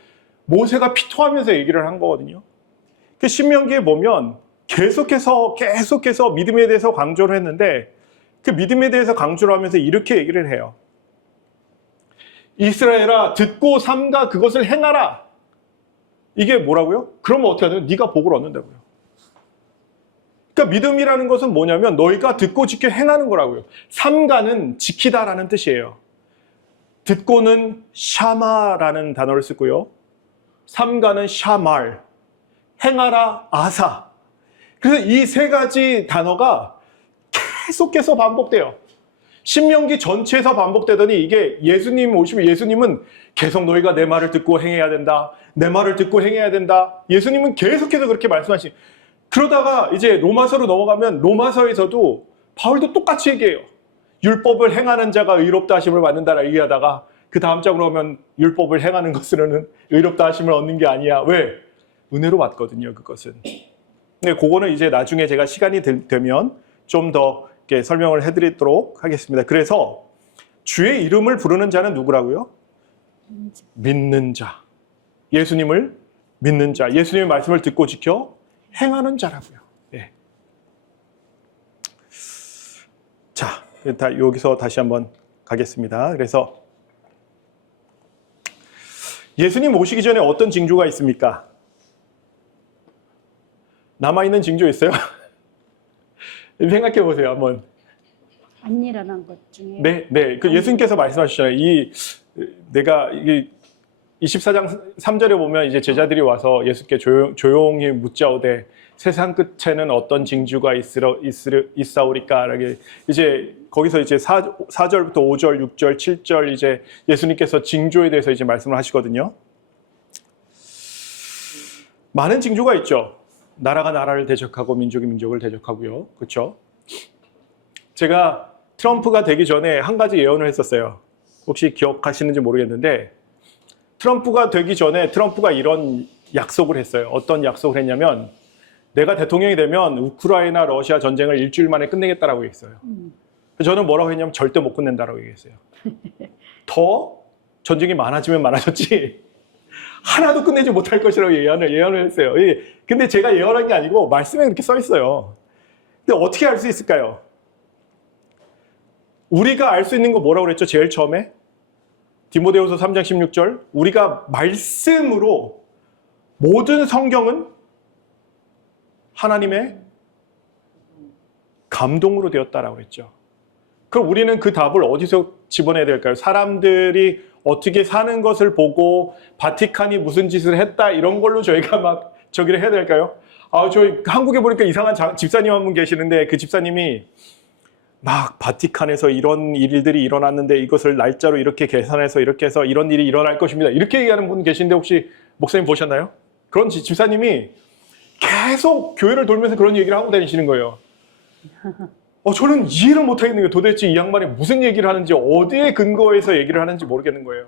모세가 피토하면서 얘기를 한 거거든요. 그 신명기에 보면 계속해서 믿음에 대해서 강조를 했는데 그 믿음에 대해서 강조를 하면서 이렇게 얘기를 해요. 이스라엘아 듣고 삼가 그것을 행하라. 이게 뭐라고요? 그러면 어떻게 하냐? 네가 복을 얻는다고요. 그러니까 믿음이라는 것은 뭐냐면 너희가 듣고 지켜 행하는 거라고요. 삼가는 지키다라는 뜻이에요. 듣고는 샤마라는 단어를 쓰고요. 삼가는 샤말, 행하라 아사. 그래서 이 세 가지 단어가 계속해서 반복돼요. 신명기 전체에서 반복되더니 이게 예수님 오시면 예수님은 계속 너희가 내 말을 듣고 행해야 된다. 내 말을 듣고 행해야 된다. 예수님은 계속해서 그렇게 말씀하시죠. 그러다가 이제 로마서로 넘어가면 로마서에서도 바울도 똑같이 얘기해요. 율법을 행하는 자가 의롭다 하심을 받는다라 얘기하다가 그 다음 장으로 오면 율법을 행하는 것으로는 의롭다 하심을 얻는 게 아니야. 왜? 은혜로 받거든요, 그것은. 근데 그거는 이제 나중에 제가 시간이 되면 좀 더 설명을 해드리도록 하겠습니다. 그래서 주의 이름을 부르는 자는 누구라고요? 믿는 자. 예수님을 믿는 자. 예수님의 말씀을 듣고 지켜 행하는 자라고요. 네. 자, 여기서 다시 한번 가겠습니다. 그래서 예수님 오시기 전에 어떤 징조가 있습니까? 남아있는 징조 있어요? 생각해 보세요, 한번. 안 일어난 것 중에. 네. 그 예수님께서 말씀하셨잖아요. 내가 이게 24장 3절에 보면 이제 제자들이 와서 예수께 조용히 묻자오되 세상 끝에는 어떤 징조가 있사오리까? 이제 거기서 이제 4절부터 5절, 6절, 7절 이제 예수님께서 징조에 대해서 이제 말씀을 하시거든요. 많은 징조가 있죠. 나라가 나라를 대적하고 민족이 민족을 대적하고요. 그렇죠? 제가 트럼프가 되기 전에 한 가지 예언을 했었어요. 혹시 기억하시는지 모르겠는데 트럼프가 되기 전에 트럼프가 이런 약속을 했어요. 어떤 약속을 했냐면 내가 대통령이 되면 우크라이나 러시아 전쟁을 일주일 만에 끝내겠다라고 했어요. 저는 뭐라고 했냐면 절대 못 끝낸다라고 얘기했어요. 더 전쟁이 많아지면 많아졌지 하나도 끝내지 못할 것이라고 예언을 했어요. 근데 제가 예언한 게 아니고 말씀에 그렇게 써 있어요. 근데 어떻게 알 수 있을까요? 우리가 알 수 있는 거 뭐라고 그랬죠? 제일 처음에 디모데후서 3장 16절 우리가 말씀으로 모든 성경은 하나님의 감동으로 되었다라고 했죠. 그럼 우리는 그 답을 어디서 집어내야 될까요? 사람들이 어떻게 사는 것을 보고 바티칸이 무슨 짓을 했다 이런 걸로 저희가 막 저기를 해야 될까요? 저희 한국에 보니까 이상한 집사님 한 분 계시는데 그 집사님이 막 바티칸에서 이런 일들이 일어났는데 이것을 날짜로 이렇게 계산해서 이렇게 해서 이런 일이 일어날 것입니다. 이렇게 얘기하는 분 계신데 혹시 목사님 보셨나요? 그런 집사님이 계속 교회를 돌면서 그런 얘기를 하고 다니시는 거예요. 저는 이해를 못하겠는 거예요. 도대체 이 양반이 무슨 얘기를 하는지 어디에 근거해서 얘기를 하는지 모르겠는 거예요.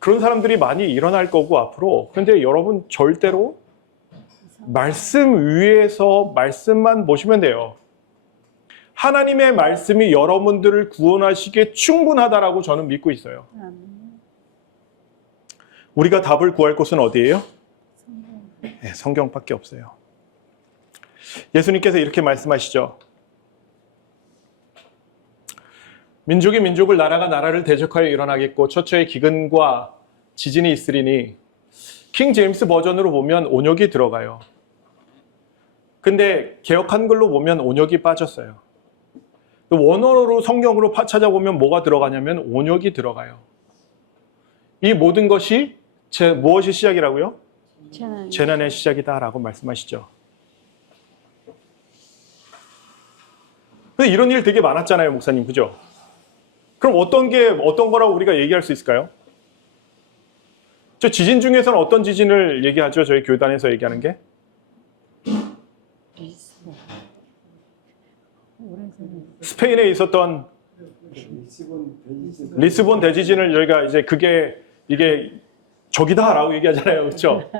그런 사람들이 많이 일어날 거고 앞으로. 그런데 여러분 절대로 말씀 위에서 말씀만 보시면 돼요. 하나님의 말씀이 여러분들을 구원하시기에 충분하다라고 저는 믿고 있어요. 아멘. 우리가 답을 구할 곳은 어디예요? 네, 성경밖에 없어요. 예수님께서 이렇게 말씀하시죠. 민족이 민족을, 나라가 나라를 대적하여 일어나겠고 처처의 기근과 지진이 있으리니, 킹 제임스 버전으로 보면 온역이 들어가요. 근데 개역 한글로 보면 온역이 빠졌어요. 원어로 성경으로 찾아보면 뭐가 들어가냐면 온역이 들어가요. 이 모든 것이 무엇이 시작이라고요? 재난의 시작이다라고 말씀하시죠. 근데 이런 일 되게 많았잖아요, 목사님, 그죠? 그럼 어떤 거라고 우리가 얘기할 수 있을까요? 저 지진 중에서는 어떤 지진을 얘기하죠? 저희 교단에서 얘기하는 게? 스페인에 있었던 리스본 대지진을 저희가 이제 이게 적이다라고 얘기하잖아요, 그렇죠?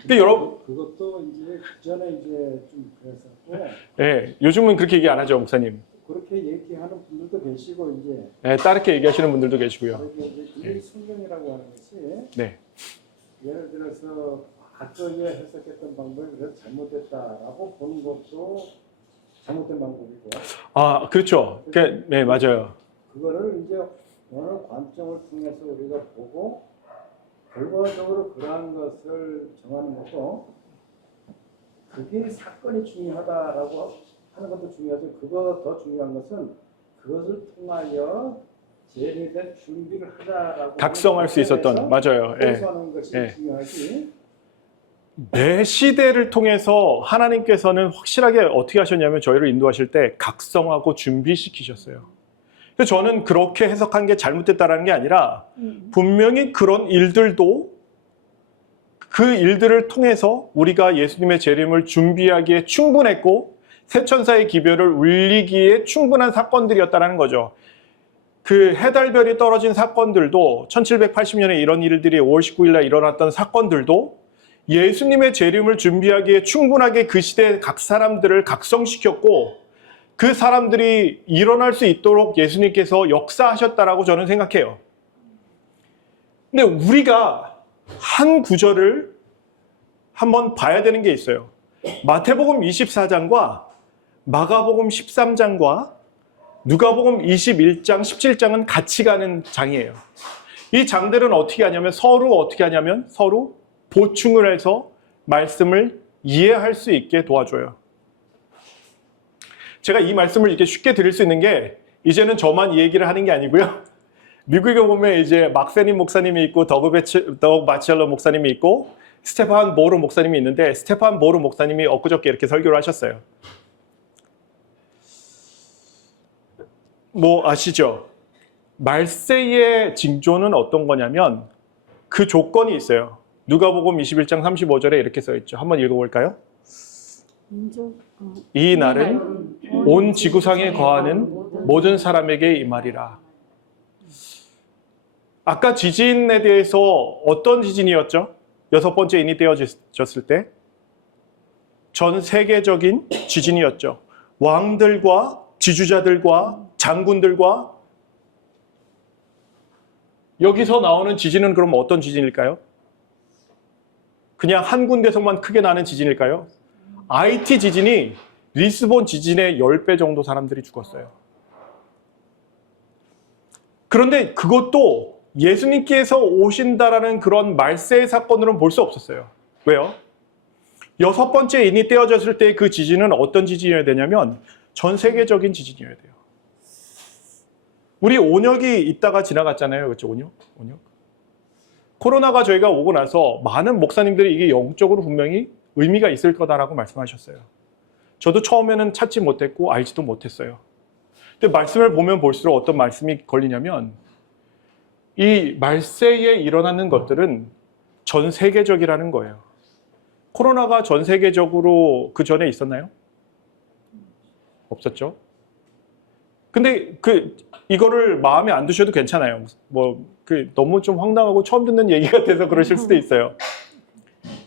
근데 여러분, 그것도 이제 그전에 이제 좀 그랬었고, 네, 요즘은 그렇게 얘기 안 하죠, 목사님. 그렇게 얘기하는 분들도 계시고 이제 네, 다르게 얘기하시는 분들도 계시고요. 이게 성경이라고 하는 것이 네, 예를 들어서 과거에 해석했던 방법이 그래서 잘못됐다라고 보는 것도 잘못된 방법이고, 아, 그렇죠. 네, 맞아요. 그거를 이제 어느 관점을 통해서 우리가 보고 결과적으로 그러한 것을 정하는 것도, 그게 사건이 중요하다라고 하는 것도 중요하죠. 그거 더 중요한 것은 그것을 통하여 제대된 준비를 하자라고 각성할 수 있었던, 맞아요. 예. 하는 것이 예. 중요하지. 매 시대를 통해서 하나님께서는 확실하게 어떻게 하셨냐면 저희를 인도하실 때 각성하고 준비시키셨어요. 그래서 저는 그렇게 해석한 게 잘못됐다라는 게 아니라 분명히 그런 일들도 그 일들을 통해서 우리가 예수님의 재림을 준비하기에 충분했고 새천사의 기별을 울리기에 충분한 사건들이었다는 거죠. 그 해달별이 떨어진 사건들도 1780년에 이런 일들이 5월 19일 날 일어났던 사건들도 예수님의 재림을 준비하기에 충분하게 그 시대 각 사람들을 각성시켰고 그 사람들이 일어날 수 있도록 예수님께서 역사하셨다라고 저는 생각해요. 근데 우리가 한 구절을 한번 봐야 되는 게 있어요. 마태복음 24장과 마가복음 13장과 누가복음 21장, 17장은 같이 가는 장이에요. 이 장들은 어떻게 하냐면 서로 보충을 해서 말씀을 이해할 수 있게 도와줘요. 제가 이 말씀을 이렇게 쉽게 드릴 수 있는 게 이제는 저만 이 얘기를 하는 게 아니고요. 미국에 보면 이제 막세님 목사님이 있고 더그 바첼러 목사님이 있고 스테판 보르 목사님이 있는데 스테판 보르 목사님이 엊그저께 이렇게 설교를 하셨어요. 뭐 아시죠? 말세의 징조는 어떤 거냐면 그 조건이 있어요. 누가복음 21장 35절에 이렇게 써 있죠. 한번 읽어볼까요? 이 날은 온 지구상에 거하는 모든 사람에게 이 말이라. 아까 지진에 대해서 어떤 지진이었죠? 6번째 인이 떼어졌을 때 전 세계적인 지진이었죠. 왕들과 지주자들과 장군들과 여기서 나오는 지진은 그럼 어떤 지진일까요? 그냥 한 군데서만 크게 나는 지진일까요? IT 지진이 리스본 지진의 10배 정도 사람들이 죽었어요. 그런데 그것도 예수님께서 오신다라는 그런 말세의 사건으로는 볼 수 없었어요. 왜요? 6번째 인이 떼어졌을 때 그 지진은 어떤 지진이어야 되냐면 전 세계적인 지진이어야 돼요. 우리 온역이 있다가 지나갔잖아요. 그렇죠? 온역? 코로나가 저희가 오고 나서 많은 목사님들이 이게 영적으로 분명히 의미가 있을 거다라고 말씀하셨어요. 저도 처음에는 찾지 못했고 알지도 못했어요. 근데 말씀을 보면 볼수록 어떤 말씀이 걸리냐면 이 말세에 일어나는 것들은 전 세계적이라는 거예요. 코로나가 전 세계적으로 그 전에 있었나요? 없었죠. 근데 이거를 마음에 안 드셔도 괜찮아요. 너무 좀 황당하고 처음 듣는 얘기 같아서 그러실 수도 있어요.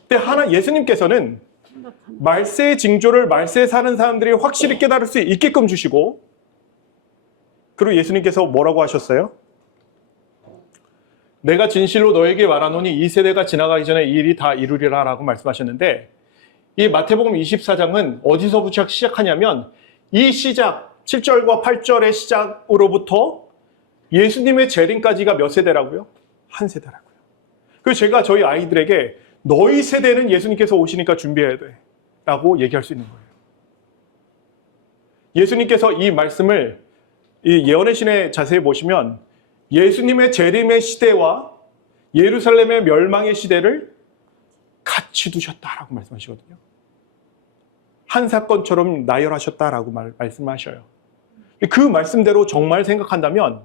근데 예수님께서는 말세의 징조를 말세에 사는 사람들이 확실히 깨달을 수 있게끔 주시고, 그리고 예수님께서 뭐라고 하셨어요? 내가 진실로 너에게 말하노니 이 세대가 지나가기 전에 이 일이 다 이루리라 라고 말씀하셨는데, 이 마태복음 24장은 어디서부터 시작하냐면 이 시작 7절과 8절의 시작으로부터 예수님의 재림까지가 몇 세대라고요? 한 세대라고요. 그래서 제가 저희 아이들에게 너희 세대는 예수님께서 오시니까 준비해야 돼 라고 얘기할 수 있는 거예요. 예수님께서 이 말씀을 이 예언의 신에 자세히 보시면 예수님의 재림의 시대와 예루살렘의 멸망의 시대를 같이 두셨다라고 말씀하시거든요. 한 사건처럼 나열하셨다라고 말씀하셔요. 그 말씀대로 정말 생각한다면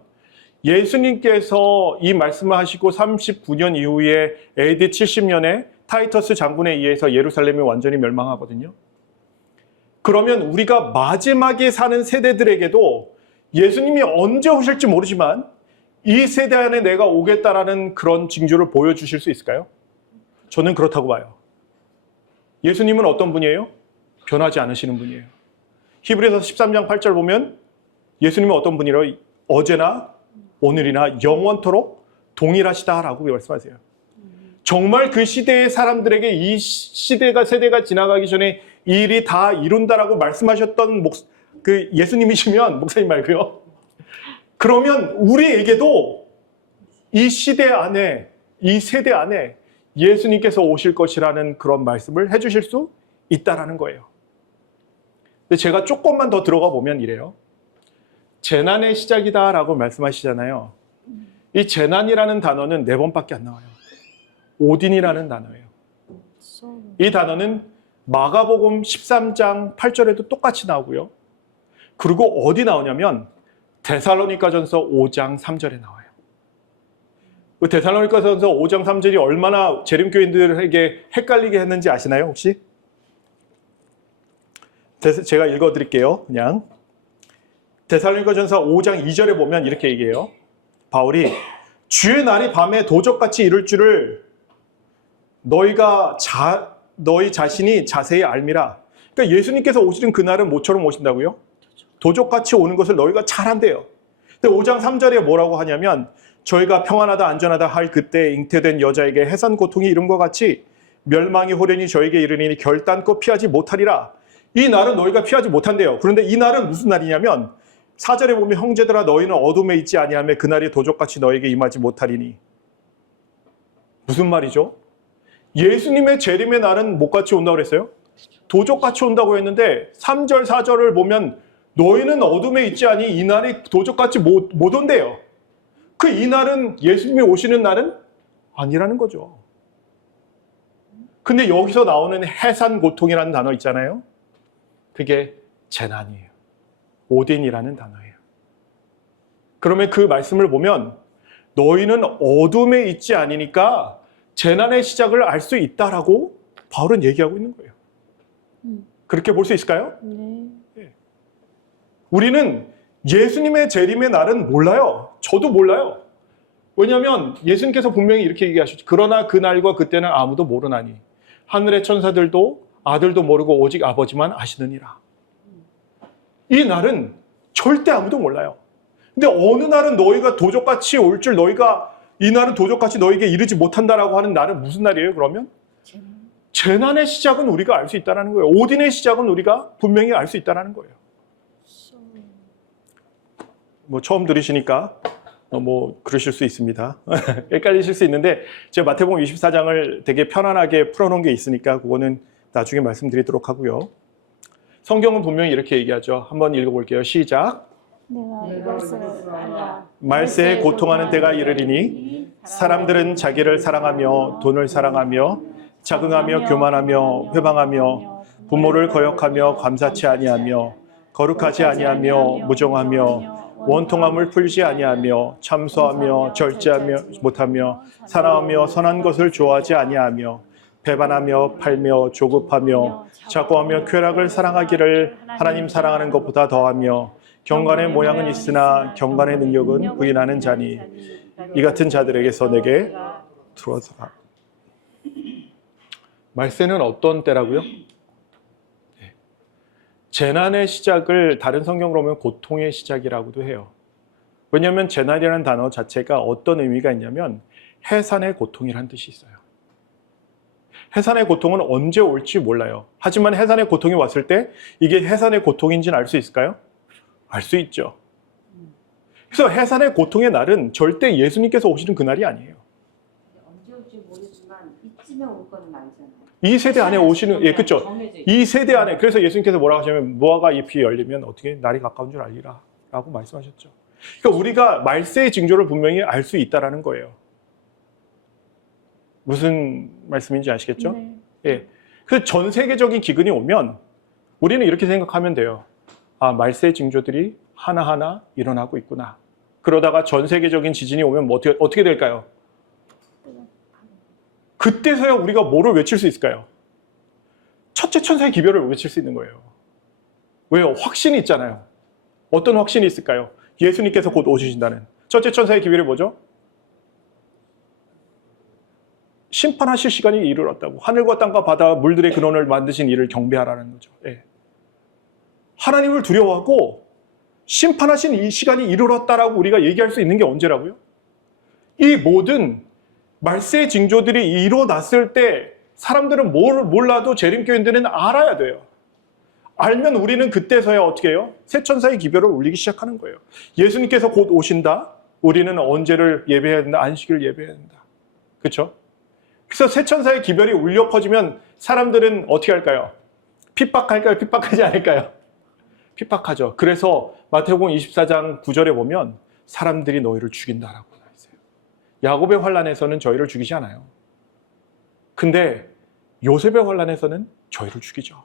예수님께서 이 말씀을 하시고 39년 이후에 AD 70년에 타이터스 장군에 의해서 예루살렘이 완전히 멸망하거든요. 그러면 우리가 마지막에 사는 세대들에게도 예수님이 언제 오실지 모르지만 이 세대 안에 내가 오겠다라는 그런 징조를 보여주실 수 있을까요? 저는 그렇다고 봐요. 예수님은 어떤 분이에요? 변하지 않으시는 분이에요. 히브리서 13장 8절 보면 예수님은 어떤 분이라고? 어제나 오늘이나 영원토록 동일하시다라고 말씀하세요. 정말 그 시대의 사람들에게 이 세대가 지나가기 전에 이 일이 다 이룬다라고 말씀하셨던 그 예수님이시면, 목사님 말고요. 그러면 우리에게도 이 시대 안에, 이 세대 안에 예수님께서 오실 것이라는 그런 말씀을 해주실 수 있다라는 거예요. 근데 제가 조금만 더 들어가 보면 이래요. 재난의 시작이다라고 말씀하시잖아요. 이 재난이라는 단어는 4번밖에 안 나와요. 오딘이라는 단어예요. 이 단어는 마가복음 13장 8절에도 똑같이 나오고요. 그리고 어디 나오냐면 데살로니가전서 5장 3절에 나와요. 그 데살로니가전서 5장 3절이 얼마나 재림교인들에게 헷갈리게 했는지 아시나요, 혹시? 제가 읽어드릴게요. 그냥 데살로니가전서 5장 2절에 보면 이렇게 얘기해요. 바울이 주의 날이 밤에 도적같이 이룰 줄을 너희 자신이 자세히 알미라. 그러니까 예수님께서 오시는 그날은 뭐처럼 오신다고요? 도적같이 오는 것을 너희가 잘 안대요. 근데 5장 3절에 뭐라고 하냐면 저희가 평안하다 안전하다 할 그때 잉태된 여자에게 해산 고통이 이름과 같이 멸망이 호련히 저에게 이르니 결단코 피하지 못하리라. 이 날은 너희가 피하지 못한대요. 그런데 이 날은 무슨 날이냐면 4절에 보면 형제들아 너희는 어둠에 있지 아니하며 그날이 도적같이 너에게 임하지 못하리니. 무슨 말이죠? 예수님의 재림의 날은 뭐같이 온다고 그랬어요? 도적같이 온다고 했는데 3절 4절을 보면 너희는 어둠에 있지 아니 이 날이 도적같이 못 온대요. 그 이 날은 예수님이 오시는 날은 아니라는 거죠. 근데 여기서 나오는 해산 고통이라는 단어 있잖아요. 그게 재난이에요. 오딘이라는 단어예요. 그러면 그 말씀을 보면 너희는 어둠에 있지 않으니까 재난의 시작을 알 수 있다라고 바울은 얘기하고 있는 거예요. 그렇게 볼 수 있을까요? 네. 우리는 예수님의 재림의 날은 몰라요. 저도 몰라요. 왜냐하면 예수님께서 분명히 이렇게 얘기하셨죠. 그러나 그 날과 그때는 아무도 모르나니 하늘의 천사들도 아들도 모르고 오직 아버지만 아시느니라. 이 날은 절대 아무도 몰라요. 근데 어느 날은 너희가 도적같이 올 줄 너희가 이 날은 도적같이 너희에게 이르지 못한다라고 하는 날은 무슨 날이에요 그러면? 재난의 시작은 우리가 알 수 있다는 거예요. 오딘의 시작은 우리가 분명히 알 수 있다는 거예요. 처음 들으시니까 그러실 수 있습니다. 헷갈리실 수 있는데 제가 마태복음 24장을 되게 편안하게 풀어놓은 게 있으니까 그거는 나중에 말씀드리도록 하고요. 성경은 분명히 이렇게 얘기하죠. 한번 읽어볼게요. 시작. 내가 이것을 알라. 말세에 고통하는 때가 이르리니 사람들은 자기를 사랑하며 돈을 사랑하며 자긍하며 교만하며 회방하며 부모를 거역하며 감사치 아니하며 거룩하지 아니하며 무정하며 원통함을 풀지 아니하며 참소하며 절제하며 못하며 사랑하며 선한 것을 좋아하지 아니하며 배반하며 팔며 조급하며 자고하며 쾌락을 사랑하기를 하나님 사랑하는 것보다 더하며 경건의 모양은 있으나 경건의 능력은 부인하는 자니 이 같은 자들에게서 내게 들어서라. 말세는 어떤 때라고요? 재난의 시작을 다른 성경으로 보면 고통의 시작이라고도 해요. 왜냐하면 재난이라는 단어 자체가 어떤 의미가 있냐면 해산의 고통이라는 뜻이 있어요. 해산의 고통은 언제 올지 몰라요. 하지만 해산의 고통이 왔을 때 이게 해산의 고통인지는 알 수 있을까요? 알 수 있죠. 그래서 해산의 고통의 날은 절대 예수님께서 오시는 그날이 아니에요. 언제 올지 모르지만 이쯤에 올 거는 알잖아요. 이 세대 안에 오시는, 예, 그렇죠. 정해져 있어요. 이 세대 안에, 그래서 예수님께서 뭐라고 하시냐면 무화과 잎이 열리면 어떻게 날이 가까운 줄 알리라 라고 말씀하셨죠. 그러니까 우리가 말세의 징조를 분명히 알 수 있다라는 거예요. 무슨 말씀인지 아시겠죠? 네. 예. 그래서 전 세계적인 기근이 오면 우리는 이렇게 생각하면 돼요. 아, 말세의 징조들이 하나하나 일어나고 있구나. 그러다가 전 세계적인 지진이 오면 뭐 어떻게 될까요? 그때서야 우리가 뭐를 외칠 수 있을까요? 첫째 천사의 기별을 외칠 수 있는 거예요. 왜요? 확신이 있잖아요. 어떤 확신이 있을까요? 예수님께서 곧 오시신다는. 첫째 천사의 기별이 뭐죠? 심판하실 시간이 이르렀다고. 하늘과 땅과 바다, 물들의 근원을 만드신 이를 경배하라는 거죠. 예. 하나님을 두려워하고 심판하신 이 시간이 이르렀다라고 우리가 얘기할 수 있는 게 언제라고요? 이 모든 말세의 징조들이 일어났을 때 사람들은 뭘 몰라도 재림교인들은 알아야 돼요. 알면 우리는 그때서야 어떻게 해요? 새 천사의 기별을 울리기 시작하는 거예요. 예수님께서 곧 오신다. 우리는 언제를 예배해야 된다? 안식일을 예배해야 된다. 그렇죠? 그래서 새 천사의 기별이 울려 퍼지면 사람들은 어떻게 할까요? 핍박할까요? 핍박하지 않을까요? 핍박하죠. 그래서 마태복음 24장 9절에 보면 사람들이 너희를 죽인다라고 나와 있어요. 야곱의 환란에서는 저희를 죽이지 않아요. 근데 요셉의 환란에서는 저희를 죽이죠.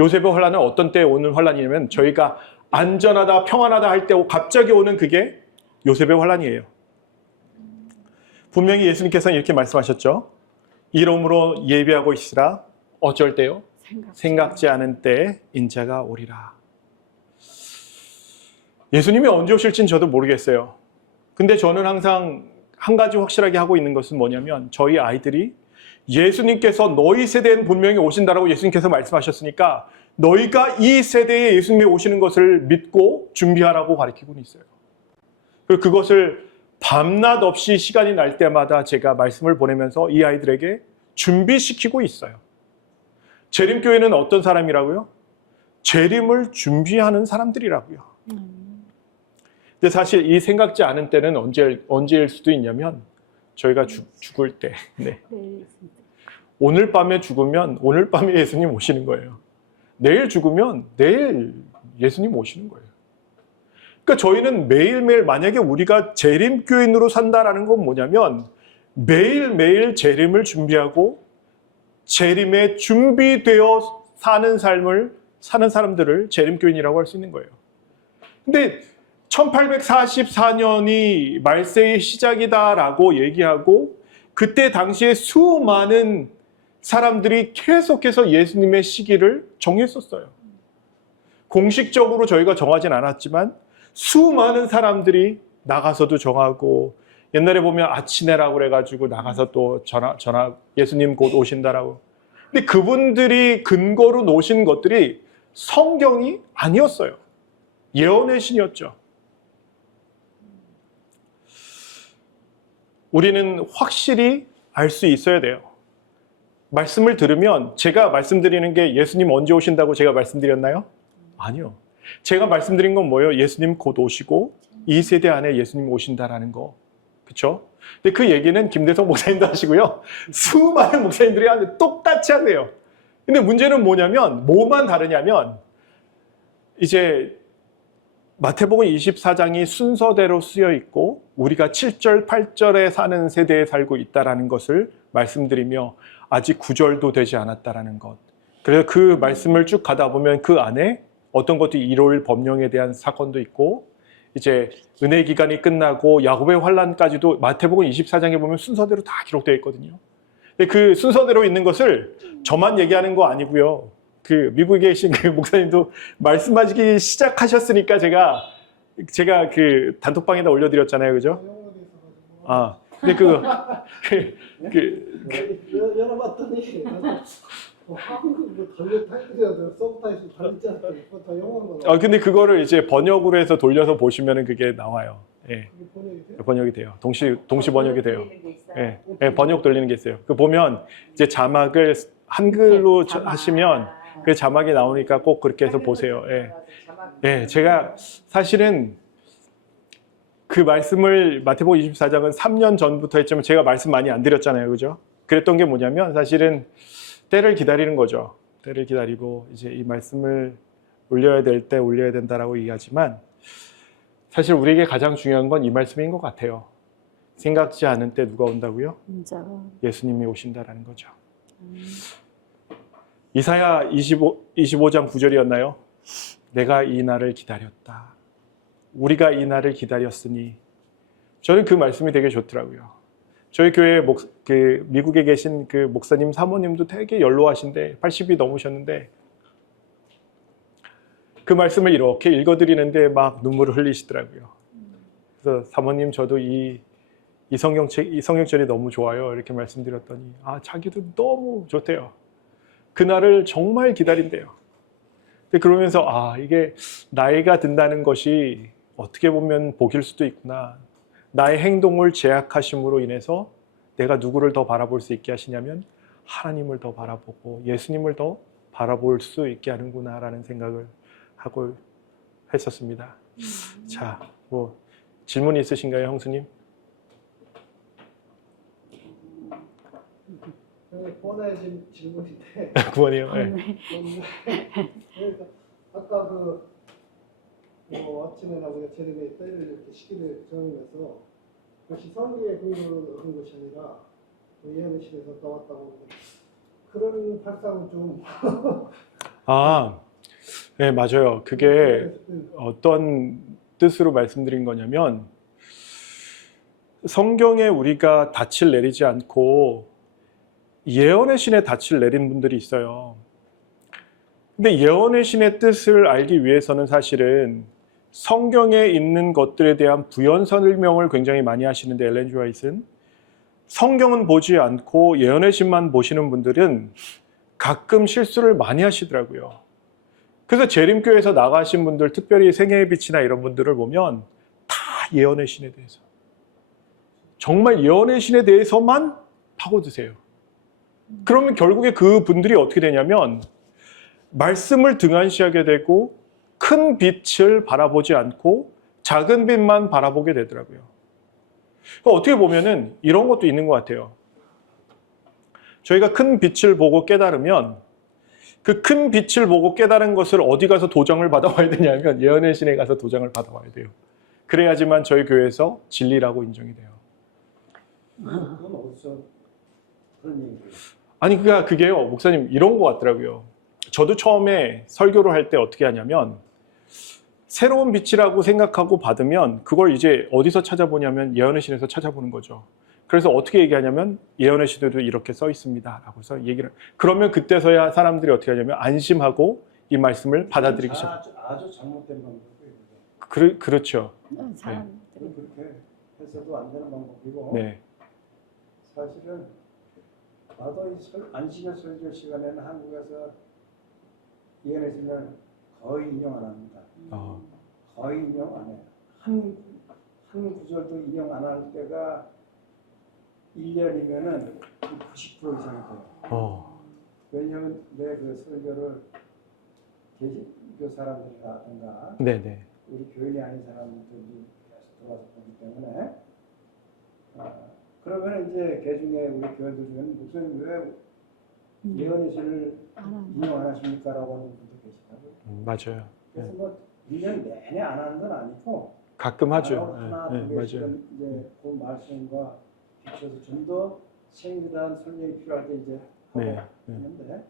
요셉의 환란은 어떤 때에 오는 환란이냐면 저희가 안전하다, 평안하다 할 때 갑자기 오는 그게 요셉의 환란이에요. 분명히 예수님께서는 이렇게 말씀하셨죠. 이러므로 예비하고 있으라. 어쩔 때요? 생각지 않은 때에 인자가 오리라. 예수님이 언제 오실지는 저도 모르겠어요. 근데 저는 항상 한 가지 확실하게 하고 있는 것은 뭐냐면 저희 아이들이 예수님께서 너희 세대는 분명히 오신다라고 예수님께서 말씀하셨으니까 너희가 이 세대에 예수님이 오시는 것을 믿고 준비하라고 가르치고는 있어요. 그리고 그것을 밤낮 없이 시간이 날 때마다 제가 말씀을 보내면서 이 아이들에게 준비시키고 있어요. 재림교회는 어떤 사람이라고요? 재림을 준비하는 사람들이라고요. 근데 사실 이 생각지 않은 때는 언제일 수도 있냐면 저희가 죽을 때. 네. 오늘 밤에 죽으면 오늘 밤에 예수님 오시는 거예요. 내일 죽으면 내일 예수님 오시는 거예요. 그러니까 저희는 매일매일 만약에 우리가 재림교인으로 산다라는 건 뭐냐면 매일매일 재림을 준비하고 재림에 준비되어 사는 삶을 사는 사람들을 재림교인이라고 할 수 있는 거예요. 근데 1844년이 말세의 시작이다라고 얘기하고 그때 당시에 수많은 사람들이 계속해서 예수님의 시기를 정했었어요. 공식적으로 저희가 정하진 않았지만 수많은 사람들이 나가서도 정하고 옛날에 보면 아치네라고 그래가지고 나가서 또 전화 예수님 곧 오신다라고. 근데 그분들이 근거로 놓으신 것들이 성경이 아니었어요. 예언의 신이었죠. 우리는 확실히 알 수 있어야 돼요. 말씀을 들으면 제가 말씀드리는 게 예수님 언제 오신다고 제가 말씀드렸나요? 아니요. 제가 말씀드린 건 뭐예요? 예수님 곧 오시고 이 세대 안에 예수님 오신다라는 거. 그렇죠? 근데 그 얘기는 김대성 목사님도 하시고요. 수많은 목사님들이 하는데 똑같이 하세요. 근데 문제는 뭐냐면 뭐만 다르냐면 이제 마태복음 24장이 순서대로 쓰여 있고 우리가 7절, 8절에 사는 세대에 살고 있다는 것을 말씀드리며 아직 9절도 되지 않았다는 것. 그래서 그 말씀을 쭉 가다 보면 그 안에 어떤 것도 이룰 법령에 대한 사건도 있고 이제 은혜 기간이 끝나고 야곱의 환란까지도 마태복음 24장에 보면 순서대로 다 기록되어 있거든요. 근데 그 순서대로 있는 것을 저만 얘기하는 거 아니고요. 그 미국에 계신 그 목사님도 말씀하시기 시작하셨으니까 제가 그 단톡방에다 올려드렸잖아요, 그죠? 영어로 돼 있어가지고. 아, 근데 열어봤더니 한국 뭐 달려 타이틀이라도 서브타이틀 달리지 않았다. 그거 다 영어로 나와. 근데 그거를 이제 번역으로 해서 돌려서 보시면은 그게 나와요. 예, 그게 번역이 돼? 번역이 돼요. 동시 번역이 돼요. 돌리는 게 있어요. 예, 예, 번역 돌리는 게 있어요. 그 보면 이제 자막을 한글로 자막. 하시면 그 자막이 나오니까 꼭 그렇게 해서 보세요. 예. 예, 제가 사실은 그 말씀을 마태복음 24장은 3년 전부터 했지만 제가 말씀 많이 안 드렸잖아요. 그죠? 그랬던 게 뭐냐면 사실은 때를 기다리는 거죠. 때를 기다리고 이제 이 말씀을 올려야 될 때 올려야 된다라고 얘기하지만 사실 우리에게 가장 중요한 건 이 말씀인 것 같아요. 생각지 않은 때 누가 온다고요? 인자가. 예수님이 오신다라는 거죠. 이사야 25장 9절이었나요? 내가 이 날을 기다렸다. 우리가 이 날을 기다렸으니. 저는 그 말씀이 되게 좋더라고요. 저희 교회 그 미국에 계신 그 목사님 사모님도 되게 연로하신데 80이 넘으셨는데 그 말씀을 이렇게 읽어드리는데 막 눈물을 흘리시더라고요. 그래서 사모님 저도 이 성경절이 너무 좋아요. 이렇게 말씀드렸더니 자기도 너무 좋대요. 그날을 정말 기다린대요. 근데 그러면서 이게 나이가 든다는 것이 어떻게 보면 복일 수도 있구나. 나의 행동을 제약하심으로 인해서 내가 누구를 더 바라볼 수 있게 하시냐면 하나님을 더 바라보고 예수님을 더 바라볼 수 있게 하는구나라는 생각을 하고 했었습니다. 자, 뭐 질문 있으신가요, 형수님? 뻔해진 질문인데. 구원이요. 네. 그러니까 아까 아침에 나오니까 제림의 때를 이렇게 시기를 정하면서 그것이 성경에 근거한 것이 아니라 예언의 신에서 나왔다고 그런 발상은 좀. 네, 맞아요. 그게 어떤 뜻으로 말씀드린 거냐면 성경에 우리가 닻을 내리지 않고 예언의 신에 닻을 내린 분들이 있어요. 근데 예언의 신의 뜻을 알기 위해서는 사실은 성경에 있는 것들에 대한 부연 설명을 굉장히 많이 하시는데 엘렌 지 화이트는 성경은 보지 않고 예언의 신만 보시는 분들은 가끔 실수를 많이 하시더라고요. 그래서 재림교회에서 나가신 분들, 특별히 생애의 빛이나 이런 분들을 보면 다 예언의 신에 대해서 정말 예언의 신에 대해서만 파고드세요. 그러면 결국에 그 분들이 어떻게 되냐면 말씀을 등한시하게 되고 큰 빛을 바라보지 않고 작은 빛만 바라보게 되더라고요. 그러니까 어떻게 보면은 이런 것도 있는 것 같아요. 저희가 큰 빛을 보고 깨달으면 그 큰 빛을 보고 깨달은 것을 어디 가서 도장을 받아와야 되냐면 예언의 신에 가서 도장을 받아와야 돼요. 그래야지만 저희 교회에서 진리라고 인정이 돼요. 그건 어디서 그런 얘기예요? 아니 그게요, 목사님 이런 것 같더라고요. 저도 처음에 설교를 할 때 어떻게 하냐면 새로운 빛이라고 생각하고 받으면 그걸 이제 어디서 찾아보냐면 예언의 신에서 찾아보는 거죠. 그래서 어떻게 얘기하냐면 예언의 신에도 이렇게 써 있습니다 라고 해서 얘기를, 그러면 그때서야 사람들이 어떻게 하냐면 안심하고 이 말씀을 받아들이기 시작합니다. 아주 잘못된 방법이에요. 그렇죠. 사람들이. 그렇게 해서도 안 되는 방법이고 네. 사실은 나도 안식일 설교 시간에는 한국에서 예언의 신을 거의 인용 안 합니다. 거의 인용 안 해요. 한 구절도 인용 안 할 때가 1년이면은 90% 이상이 돼요. 왜냐하면 내 그 설교를 개신교 사람들이라든가 네네. 우리 교인이 아닌 사람들이 계속 들어와서 보기 때문에 그러면 이제 개 중에 우리 교회들 중에는 목사님 왜 예언의 신을 인용 안 하십니까? 라고 하는 분도 계시다고요. 맞아요. 그래서 뭐 1년 내내 안 하는 건 아니고 가끔 하죠. 하나 네, 두 개씩은 맞아요. 이제 그 말씀과 비춰서 좀 더 생기한 설명이 필요할 때 이제 하고 네. 있는데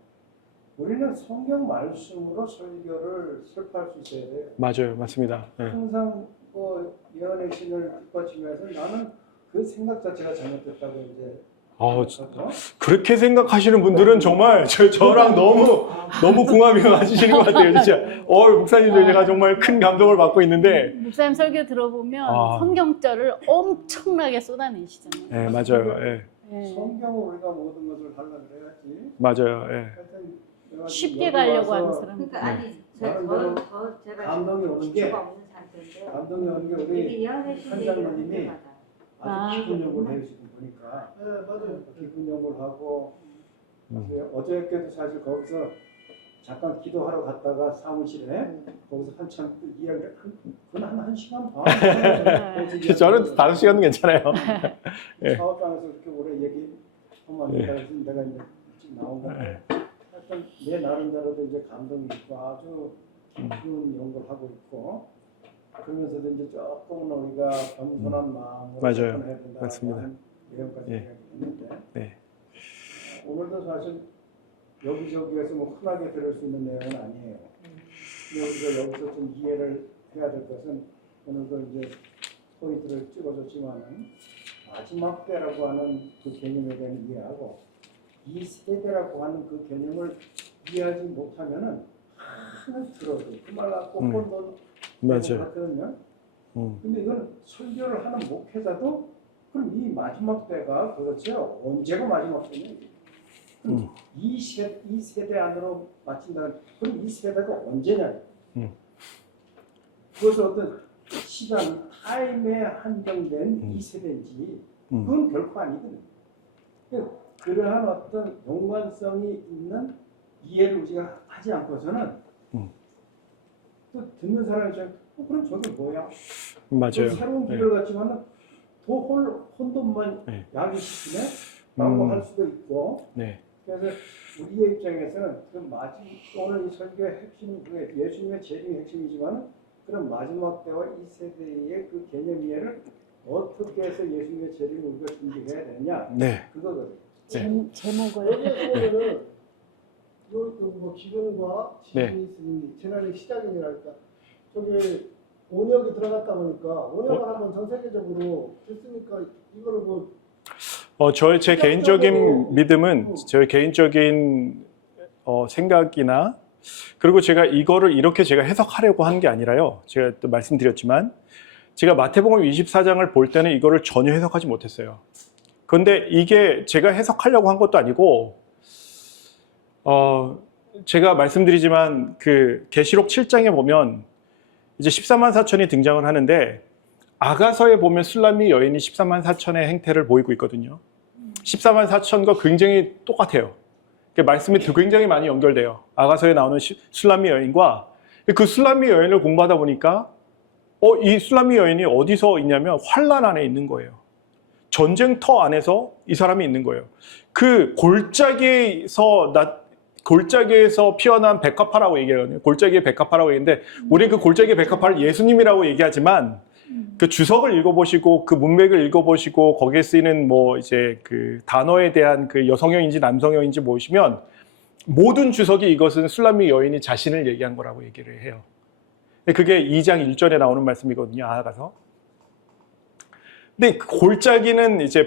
우리는 성경 말씀으로 설교를 설파할 수 있어야 돼요. 맞아요. 맞습니다. 네. 항상 예언의 신을 뒷받치면서 나는 그 생각 자체가 잘못됐다고 이제 그렇게 생각하시는 분들은 정말 저랑 너무 궁합이 맞으시는 것 같아요. 진짜. 목사님, 제가 정말 큰 감동을 받고 있는데. 목사님 설교 들어보면 성경절을 엄청나게 쏟아내시잖아요. 네, 맞아요. 예. 네. 성경을 우리가 모든 것을 하려고 해야지. 맞아요. 예. 하여튼 내가 쉽게 여기 가려고 와서 하는 사람. 그러니까 아니 나름대로 제가 감동이 오는 게 기초가 없는 상태인데 감동이 오는 게 이게 우리 예언의 선장님이 아. 아주 깊은 연구를 해주시고 보니까 네, 맞아요. 깊은 연구를 하고 음. 어저께도 사실 거기서 잠깐 기도하러 갔다가 사무실에 거기서 한참 그 이야기를 한 시간 반 저는 5시간은 괜찮아요. 예. 사업장에서 그렇게 오래 얘기하면 안 된다 그래서 내가 이제 지금 나온 건데 하여튼 내 나름대로도 이제 감동이 있고 아주 깊은 연구를 하고 있고 그러면서도 이제 조금은 우리가 겸손한 마음으로 맞아요. 접근해야 된다는 맞습니다. 내용까지 예. 이야기했는데 네. 오늘도 사실 여기저기에서 뭐 흔하게 들을 수 있는 내용은 아니에요. 근데 우리가 여기서 좀 이해를 해야 될 것은 오늘도 이제 포인트를 찍어줬지만은 마지막 때라고 하는 그 개념에 대한 이해하고 이 세대라고 하는 그 개념을 이해하지 못하면은 하나 들어도 그 말 갖고 혼돈 맞아요. 같거든요. 근데 이건 설교를 하는 목회자도 그럼 이 마지막 때가 도대체 언제가 마지막 때냐? 이 세대 안으로 마친다. 그럼 이 세대가 언제냐? 그것은 어떤 시간, 타임에 한정된 이 세대인지 그건 결코 아니거든요. 그러한 어떤 연관성이 있는 이해를 우리가 하지 않고서는 또 듣는 사람이 그럼 저게 뭐야? 맞아요. 새로운 길을 갔지만은 더 혼돈만 네. 야기시키네? 라고 할 수도 있고 네. 그래서 우리의 입장에서는 오늘 이 설교의 핵심, 예수님의 재림의 핵심이지만 그런 마지막 때와 이 세대의 그 개념 이해를 어떻게 해서 예수님의 재림을 우리가 준비해야 되느냐 네. 그거거든요. 제목을 여기에 보면은 뭐 기근과 네. 지진이 있으니 재난의 시작이랄까. 저기 온역이 들어갔다 보니까 온역을 한번 전 세계적으로 했으니까 이거를 뭐 제 개인적인 믿음은 저의 개인적인 생각이나 그리고 제가 이거를 이렇게 제가 해석하려고 한 게 아니라요. 제가 또 말씀드렸지만 제가 마태복음 24장을 볼 때는 이거를 전혀 해석하지 못했어요. 그런데 이게 제가 해석하려고 한 것도 아니고 제가 말씀드리지만 그 계시록 7장에 보면 이제 14만 4천이 등장을 하는데 아가서에 보면 술람미 여인이 14만 4천의 행태를 보이고 있거든요. 14만 4천과 굉장히 똑같아요. 말씀이 굉장히 많이 연결돼요. 아가서에 나오는 술람미 여인과 그 술람미 여인을 공부하다 보니까 이 술람미 여인이 어디서 있냐면 환란 안에 있는 거예요. 전쟁터 안에서 이 사람이 있는 거예요. 그 골짜기에서 피어난 백합화라고 얘기하거든요. 골짜기의 백합화라고 얘기하는데 우리 그 골짜기의 백합화를 예수님이라고 얘기하지만 그 주석을 읽어보시고 그 문맥을 읽어보시고 거기에 쓰이는 뭐 이제 그 단어에 대한 그 여성형인지 남성형인지 보시면 모든 주석이 이것은 술람미 여인이 자신을 얘기한 거라고 얘기를 해요. 그게 2장 1절에 나오는 말씀이거든요. 아가서. 근데 골짜기는 이제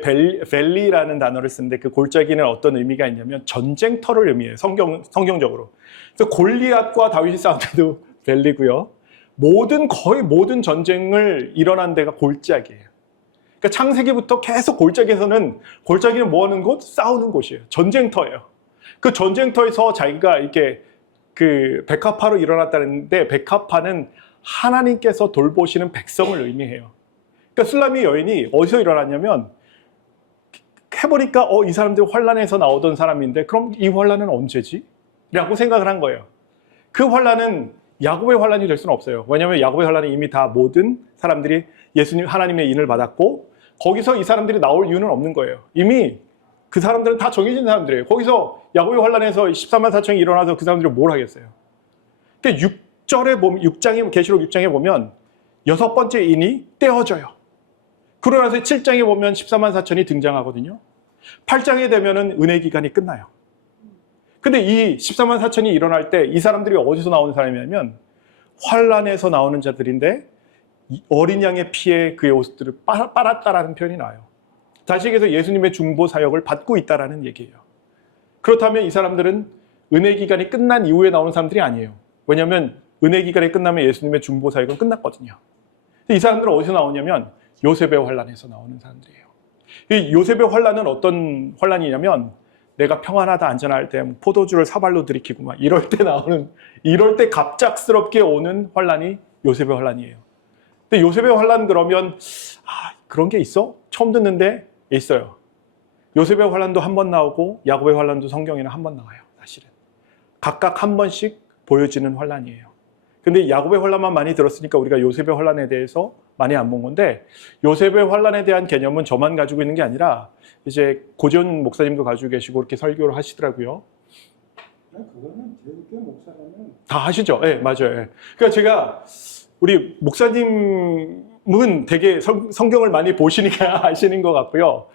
밸리라는 단어를 쓰는데 그 골짜기는 어떤 의미가 있냐면 전쟁터를 의미해요. 성경적으로. 그래서 골리앗과 다윗이 싸울 때도 밸리고요. 거의 모든 전쟁을 일어난 데가 골짜기예요. 그러니까 창세기부터 계속 골짜기는 뭐 하는 곳? 싸우는 곳이에요. 전쟁터예요. 그 전쟁터에서 자기가 이렇게 그 백합화로 일어났다는데 백합화는 하나님께서 돌보시는 백성을 의미해요. 그러니까 술람미 여인이 어디서 일어났냐면 해보니까 이 사람들이 환란에서 나오던 사람인데 그럼 이 환란은 언제지? 라고 생각을 한 거예요. 그 환란은 야곱의 환란이 될 수는 없어요. 왜냐하면 야곱의 환란은 이미 다 모든 사람들이 하나님의 인을 받았고 거기서 이 사람들이 나올 이유는 없는 거예요. 이미 그 사람들은 다 정해진 사람들이에요. 거기서 야곱의 환란에서 14만 4천이 일어나서 그 사람들이 뭘 하겠어요. 그러니까 계시록 6장에 보면 6번째 인이 떼어져요. 그러고 나서 7장에 보면 14만 4천이 등장하거든요. 8장에 되면은 은혜 기간이 끝나요. 근데 이 14만 4천이 일어날 때 이 사람들이 어디서 나오는 사람이냐면 환란에서 나오는 자들인데 어린 양의 피에 그의 옷들을 빨았다라는 표현이 나와요. 다시 얘기해서 예수님의 중보 사역을 받고 있다라는 얘기예요. 그렇다면 이 사람들은 은혜 기간이 끝난 이후에 나오는 사람들이 아니에요. 왜냐하면 은혜 기간이 끝나면 예수님의 중보 사역은 끝났거든요. 이 사람들은 어디서 나오냐면 요셉의 환란에서 나오는 사람들이에요. 이 요셉의 환란은 어떤 환란이냐면 내가 평안하다 안전할 때 포도주를 사발로 들이키고 막 이럴 때 갑작스럽게 오는 환란이 요셉의 환란이에요. 근데 요셉의 환란 그러면 그런 게 있어? 처음 듣는데 있어요. 요셉의 환란도 한 번 나오고 야곱의 환란도 성경에는 한 번 나와요. 사실은 각각 한 번씩 보여지는 환란이에요. 근데 야곱의 환란만 많이 들었으니까 우리가 요셉의 환란에 대해서 많이 안 본 건데, 요셉의 환란에 대한 개념은 저만 가지고 있는 게 아니라 이제 고지현 목사님도 가지고 계시고 이렇게 설교를 하시더라고요. 그거는 제국교 목사라면 다 하시죠? 네, 맞아요. 네. 그러니까 제가 우리 목사님은 되게 성경을 많이 보시니까 아시는 것 같고요.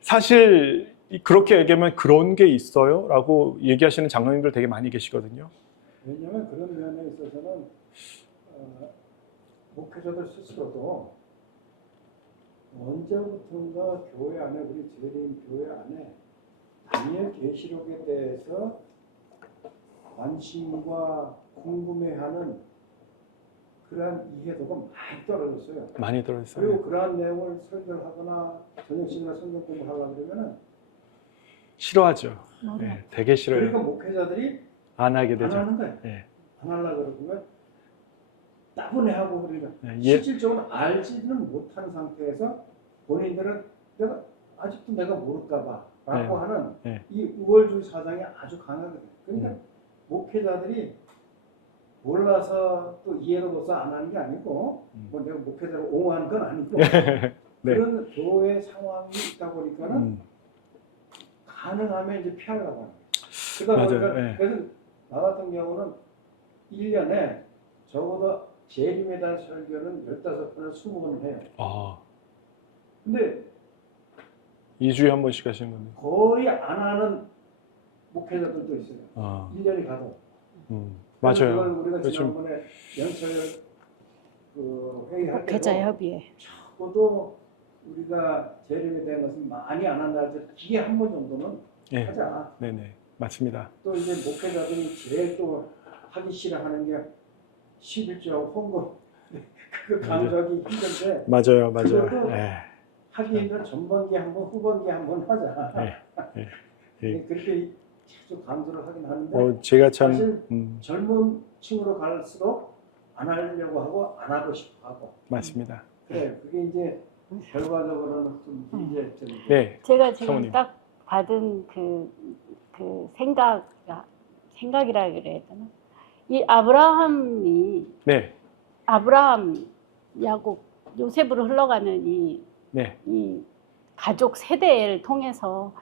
사실 그렇게 얘기하면 그런 게 있어요? 라고 얘기하시는 장로님들 되게 많이 계시거든요. 왜냐하면 그런 면에 있어서는 목회자들 스스로도 언제부턴가 교회 안에, 우리 재림 교회 안에 다니엘 계시록에 대해서 관심과 궁금해하는 그러한 이해도가 많이 떨어졌어요. 많이 들었어요. 그리고 그러한 내용을 설교를 하거나 저녁식이나 성경 공부를 하려고 그러면 싫어하죠. 네, 되게 싫어요. 그러니까 목회자들이 안 하게 안 되죠. 하는 거예요. 네. 안 하려고 그러면 따분해하고 그러니까 네, 실질적으로 알지는 못한 상태에서 본인들은 아직도 내가 모를까 봐 라고 하는 네. 이 우월주의 사상이 아주 강하거든요. 그러니까 목회자들이 몰라서 또 이해로서 안 하는 게 아니고 뭐 내가 목회자를 옹호하는 건 아니고 네. 그런 교회 상황이 있다 보니까는 가능하면 이제 피하려고 하는 거예요. 그러다 보니까 맞아요. 네. 그래서 나 같은 경우는 1년에 적어도 재림에 대한 설교는 15번에서 20번을 해요. 근데 2주에 한 번씩 하시는 건데. 거의 안 하는 목회자들도 있어요. 1년이 가도. 맞아요. 그걸 우리가 그렇죠. 지난번에 연철 회의할 목회자 때도 협의회. 적어도 우리가 재림에 대한 것은 많이 안 한다 할 때 기회 한 번 정도는 네. 하자. 네네. 맞습니다. 또 이제 목회자들이 제일 또 하기 싫어하는 게 11조 헌금 그 강조하기 힘든데 맞아요. 그것도 네. 하기에는 전반기 한 번, 후반기 한 번 하자. 네. 네. 그렇게 자주 강조를 하긴 하는데 제가 참 사실 젊은 층으로 갈수록 안 하려고 하고 안 하고 싶어 하고. 맞습니다. 그래 그게 이제 결과적으로는 좀 문제점이죠. 네. 제가 지금 성우님. 딱 받은 그 생각이라 그래야 되나? 이 아브라함, 야곱, 요셉으로 흘러가는 이 가족 세대를 통해서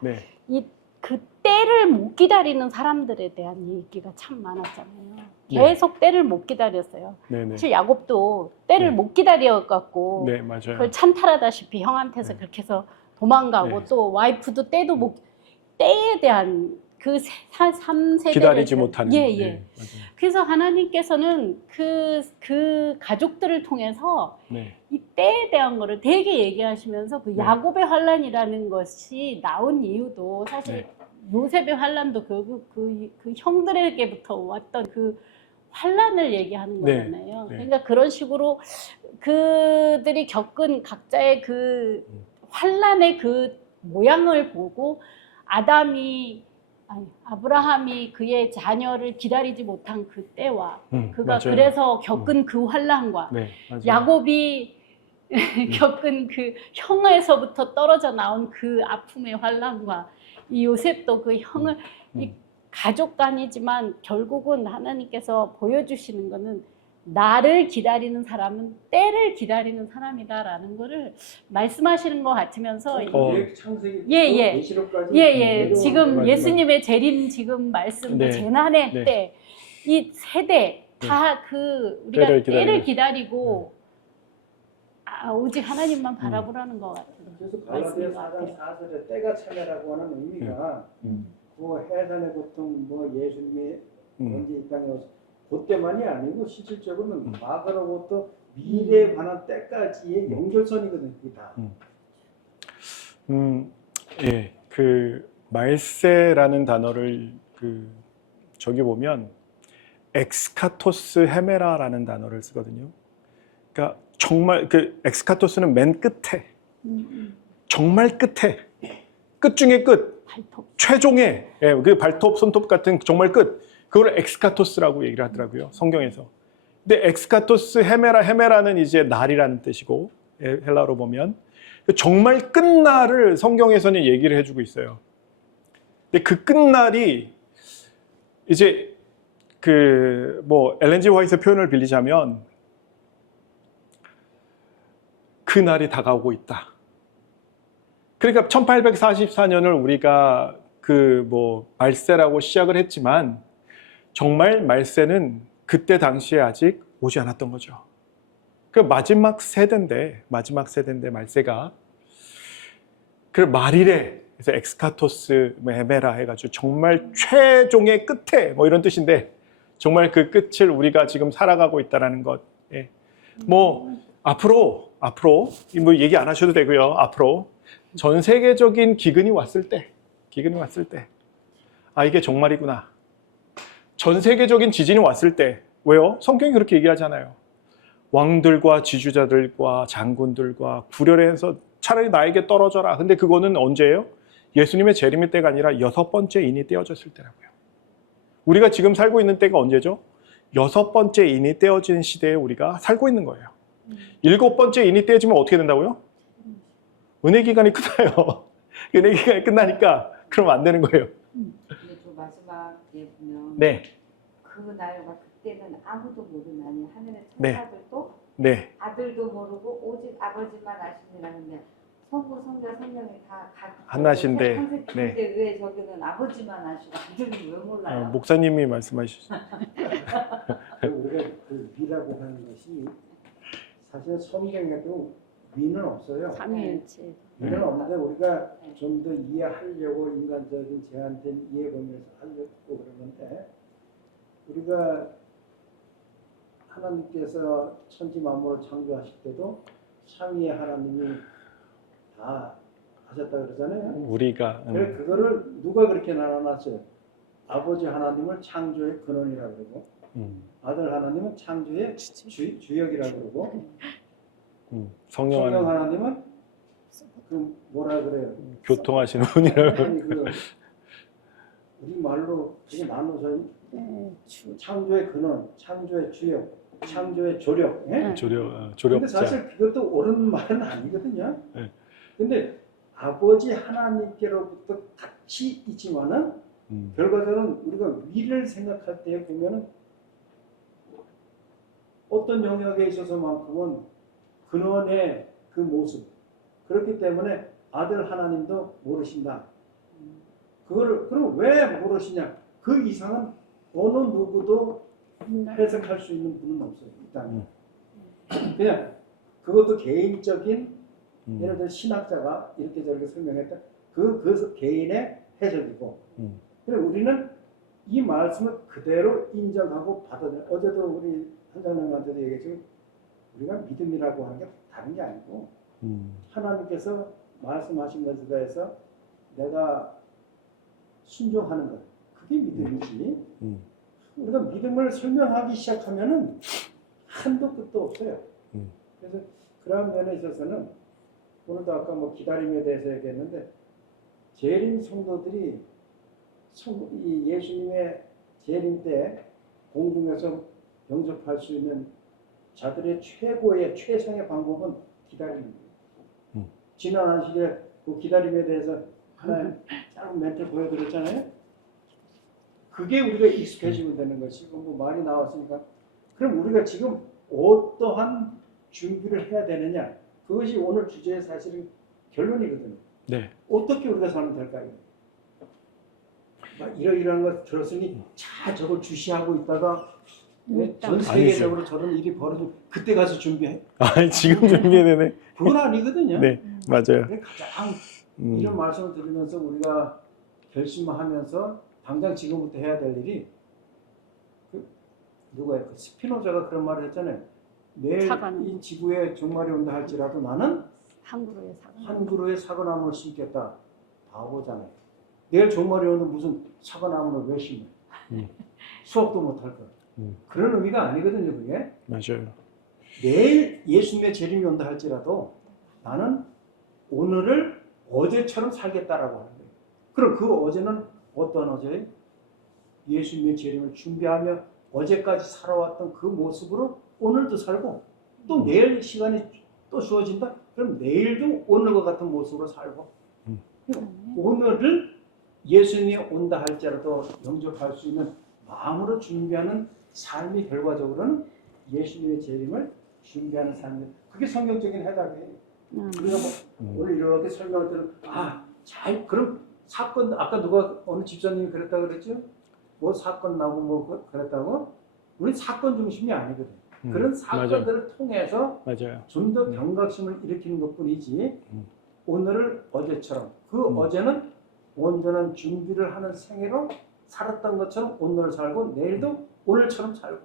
그 때를 못 기다리는 사람들에 대한 얘기가 참 많았잖아요. 계속 때를 못 기다렸어요. 사실 야곱도 때를 못 기다려갖고 맞아요. 그걸 찬탈하다시피 형한테서 그렇게 해서 도망가고 또 와이프도 때에 대한 그 3세대를 기다리지 못하는. 맞아요. 그래서 하나님께서는 그 가족들을 통해서 이 때에 대한 거를 되게 얘기하시면서 그 야곱의 환란이라는 것이 나온 이유도 사실 요셉의 환란도 결국 그 형들에게부터 왔던 그 환란을 얘기하는 거잖아요. 그러니까 그런 식으로 그들이 겪은 각자의 그 환란의 그 모양을 보고 아브라함이 그의 자녀를 기다리지 못한 그 때와 그가 맞아요. 그래서 겪은 그 환란과 야곱이 겪은 그 형에서부터 떨어져 나온 그 아픔의 환란과 이 요셉도 그 형을 이 가족간이지만 결국은 하나님께서 보여주시는 거는 나를 기다리는 사람은 때를 기다리는 사람이다라는 거를 말씀하시는 것 같으면서 지금 예수님의 재림 지금 말씀도 재난의 때 이 세대 다 우리가 때를 기다리고 오직 하나님만 바라보라는 것 같아요. 그래서 갈라디아 4장 4절에 때가 참여라고 하는 의미가 그 해산의 고통, 예수님이 언제 이 땅에 오셔 그때만이 아니고 실질적으로는 과거로부터 미래에 관한 때까지의 연결선이거든요. 그게 다. 예, 그 말세라는 단어를 저기 보면 엑스카토스 헤메라라는 단어를 쓰거든요. 그러니까 정말 그 엑스카토스는 맨 끝에, 정말 끝에, 끝 중에 끝, 발톱. 최종의 예, 그 발톱, 손톱 같은 정말 끝, 그걸 엑스카토스라고 얘기를 하더라고요, 성경에서. 근데 엑스카토스 헤메라는 이제 날이라는 뜻이고, 예, 헬라어로 보면 정말 끝날을 성경에서는 얘기를 해주고 있어요. 근데 그 끝날이 이제 엘렌 G 화이트의 표현을 빌리자면 그 날이 다가오고 있다. 그러니까 1844년을 우리가 말세라고 시작을 했지만 정말 말세는 그때 당시에 아직 오지 않았던 거죠. 그 마지막 세대인데 말세가 그 말일에 그래서 엑스카토스 헤메라 해가지고 정말 최종의 끝에 이런 뜻인데 정말 그 끝을 우리가 지금 살아가고 있다라는 것. 예. 앞으로 얘기 안 하셔도 되고요. 앞으로 전 세계적인 기근이 왔을 때 이게 정말이구나. 전 세계적인 지진이 왔을 때 왜요? 성경이 그렇게 얘기하잖아요. 왕들과 지주자들과 장군들과 구렬해서 차라리 나에게 떨어져라. 근데 그거는 언제예요? 예수님의 재림의 때가 아니라 6번째 인이 떼어졌을 때라고요. 우리가 지금 살고 있는 때가 언제죠? 6번째 인이 떼어진 시대에 우리가 살고 있는 거예요. 7번째 인이 떼어지면 어떻게 된다고요? 은혜 기간이 끝나요. 은혜 기간이 끝나니까 그럼 안 되는 거예요. 근데 저 마지막에 보면 네. 그 날과 그때는 아무도 모르나니 하늘의 네. 천사들도 네. 아들도 모르고 오직 아버지만 아시니라는데 성부, 성자, 성령이 다 하나신데, 네. 왜 저기는 아버지만 아시고 아들은 왜 몰라요? 목사님이 말씀하시죠. 우리가 그 미라고 하는 것이 사실 성경에도 미는 없어요. 삼위일체. 미는 없는데 우리가 좀 더 이해하려고 인간적인 제한된 이해 범위에서 하려고 그러는데 우리가 하나님께서 천지 만물을 창조하실 때도 삼위의 하나님이 다 하셨다 그러잖아요. 우리가 그래 그거를 누가 그렇게 나눠놨어요? 아버지 하나님을 창조의 근원이라 그러고 아들 하나님은 창조의 주역이라 그러고 성령 하나님은 그 뭐라 그래요? 교통하시는 분이라고. 아니 우리 말로 그게 나눠서 창조의 근원, 창조의 주역, 창조의 조력. 예? 조력자. 근데 사실 그것도 옳은 말은 아니거든요. 네. 근데 아버지 하나님께로부터 같이 있지만은 결과적으로 우리가 위를 생각할 때 보면은 어떤 영역에 있어서만큼은 근원의 그 모습 그렇기 때문에 아들 하나님도 모르신다. 그거를 그럼 왜 모르시냐? 그 이상은 어느 누구도 해석할 수 있는 분은 없어요. 일단 그냥 그것도 개인적인 예를 들어 신학자가 이렇게 저렇게 설명했다. 그 개인의 해석이고. 그래 우리는 이 말씀을 그대로 인정하고 받아들여. 어제도 우리 한장님한테도 얘기했지만 우리가 믿음이라고 하는 게 다른 게 아니고 하나님께서 말씀하신 것에 대해서 내가 순종하는 것 그게 믿음이지. 우리가 믿음을 설명하기 시작하면은 한도 끝도 없어요. 그래서 그런 면에 있어서는 오늘도 아까 기다림에 대해서 얘기했는데 재림 성도들이 이 예수님의 재림 때 공중에서 영접할 수 있는 자들의 최상의 방법은 기다림입니다. 지난 안식일에 그 기다림에 대해서 하나의 짧은 멘트 보여드렸잖아요. 그게 우리가 익숙해지면 되는 것이 많이 나왔으니까 그럼 우리가 지금 어떠한 준비를 해야 되느냐 그것이 오늘 주제의 사실은 결론이거든요. 네. 어떻게 우리가 살면 될까요? 이러이러한 것 들었으니 자 저걸 주시하고 있다가 전 세계적으로 저런 일이 벌어지면 그때 가서 준비해? 아니 지금 준비해야 되네. 그건 아니거든요. 네, 맞아요. 가장 이런 말씀을 드리면서 우리가 결심하면서 당장 지금부터 해야 될 일이 누가요? 스피노자가 그런 말을 했잖아요. 내일 이 지구에 종말이 온다 할지라도 나는 한 그루의 사과. 한 그루의 사과나무를 심겠다. 바보잖아요. 내일 종말에 오는 무슨 사과나무를 왜 심어? 수업도 못할 거. 그런 의미가 아니거든요, 그게. 맞아요. 내일 예수님의 재림이 온다 할지라도 나는 오늘을 어제처럼 살겠다라고 하는 거예요. 그럼 그 어제는 어떤 어제예요? 예수님의 재림을 준비하며 어제까지 살아왔던 그 모습으로 오늘도 살고 또 내일 시간이 또 주어진다? 그럼 내일도 오늘과 같은 모습으로 살고 오늘을 예수님이 온다 할지라도 영접할 수 있는 마음으로 준비하는 삶이 결과적으로는 예수님의 재림을 준비하는 삶이에요. 그게 성경적인 해답이에요. 우리가 오늘 이렇게 설명할 때는 그럼 사건 아까 누가 어느 집사님이 그랬다 그랬죠? 뭐 사건 나고 뭐 그랬다고? 우리 사건 중심이 아니거든. 그런 사건들을 통해서 맞아요. 좀 더 경각심을 일으키는 것뿐이지 오늘을 어제처럼 그 어제는 온전한 준비를 하는 생애로 살았던 것처럼 오늘을 살고 내일도 오늘처럼 살고